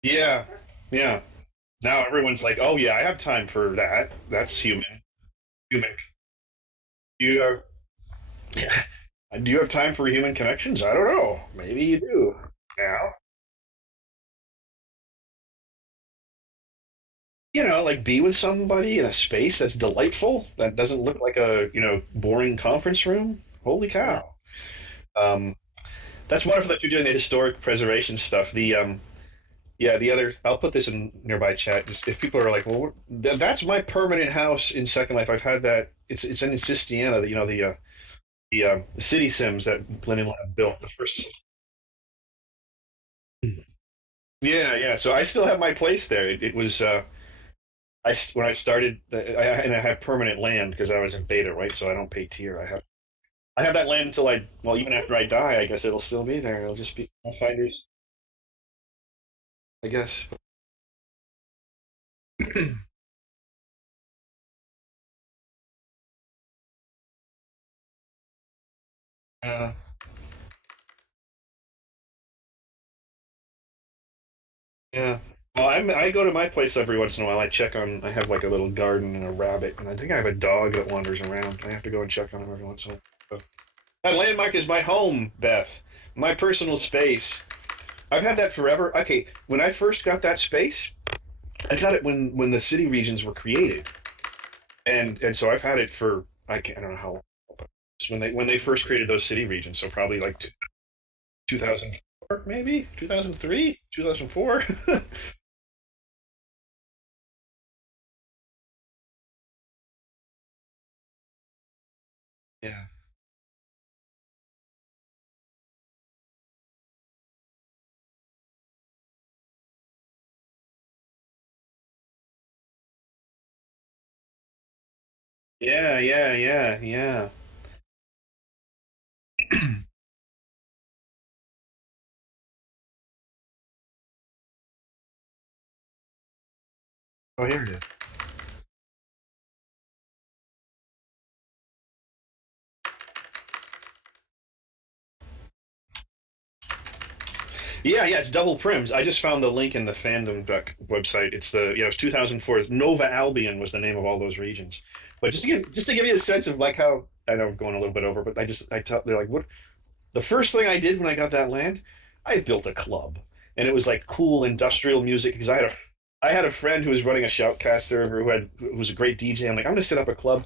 Yeah. Yeah. Now everyone's like, oh yeah, I have time for that. That's human. Human. You are. Do you have time for human connections? I don't know. Maybe you do. Yeah. Like be with somebody in a space that's delightful, that doesn't look like a, boring conference room. Holy cow. Um, that's wonderful that you're doing the historic preservation stuff. Yeah, the other, I'll put this in nearby chat. Just if people are like, well, that's my permanent house in Second Life. I've had that. It's in Sistiana, the city sims that Glenn and Lab built. The first. Yeah, yeah. So I still have my place there. It was when I started, and I have permanent land because I was in beta, right? So I don't pay tier. I have that land until well, even after I die, I guess it'll still be there. It'll just be finders, I guess. uh, yeah. Well, I go to my place every once in a while. I check on. I have like a little garden and a rabbit, and I think I have a dog that wanders around. I have to go and check on him every once in a while. That landmark is my home, Beth. My personal space. I've had that forever. Okay, when I first got that space, I got it when the city regions were created, and so I've had it for I don't know how long, but it's when they first created those city regions. So probably like 2004, maybe 2003, 2004. Yeah. Yeah, yeah, yeah, yeah. Oh, here it is. Yeah, yeah, it's double prims. I just found the link in the fandom website. It's 2004. Nova Albion was the name of all those regions. But just to give you a sense of like how I know I'm going a little bit over, but I tell they're like, what the first thing I did when I got that land, I built a club, and it was like cool industrial music because I had a friend who was running a shoutcast server who was a great DJ. I'm like, I'm gonna set up a club.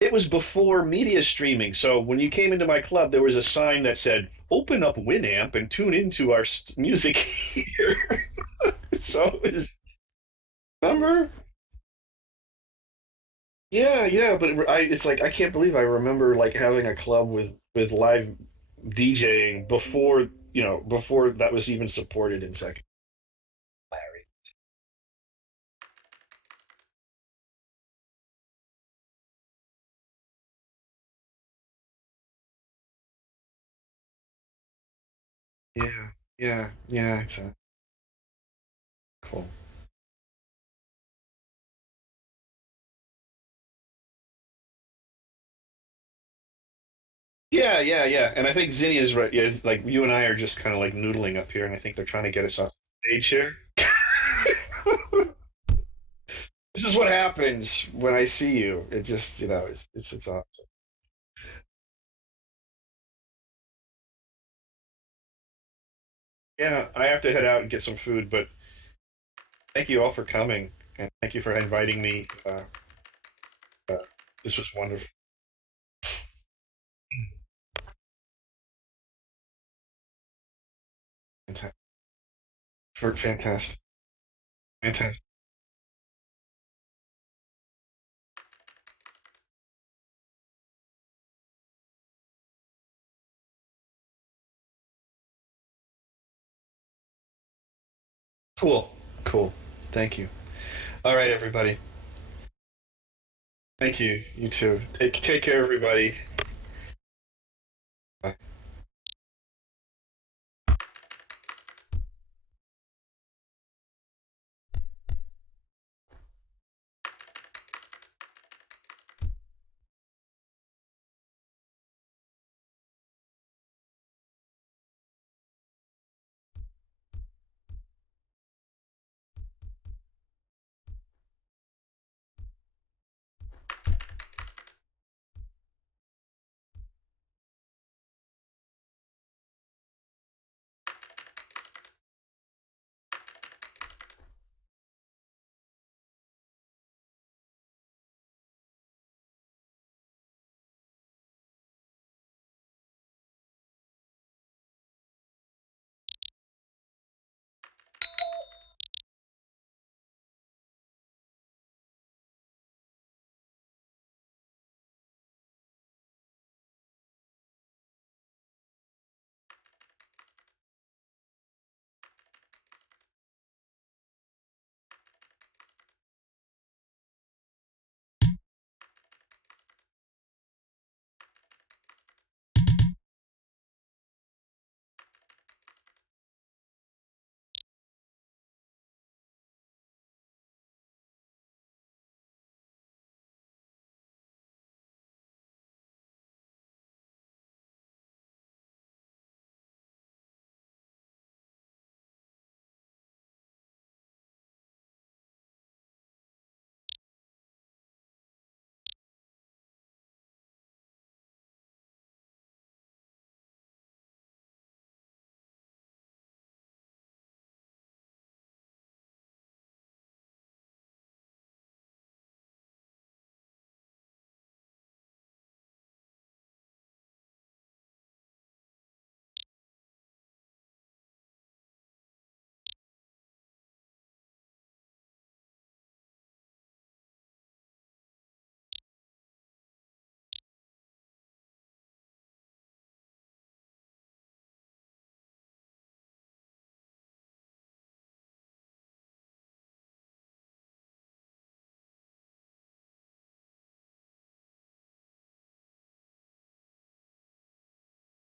It was before media streaming, so when you came into my club, there was a sign that said, "Open up Winamp and tune into our music here." So it was, remember? Yeah, yeah, but it's like I can't believe I remember like having a club with live DJing before that was even supported in second. Larry. Yeah, yeah, yeah, exactly. Cool. Yeah, yeah, yeah. And I think Zinni is right. Yeah, like you and I are just kind of like noodling up here, and I think they're trying to get us off stage here. This is what happens when I see you. It just, it's awesome. Yeah, I have to head out and get some food, but thank you all for coming, and thank you for inviting me. Uh, this was wonderful. Fantastic. Fantastic. Fantastic. Cool. Cool. Thank you. All right, everybody. Thank you. You too. Take care, everybody. Bye.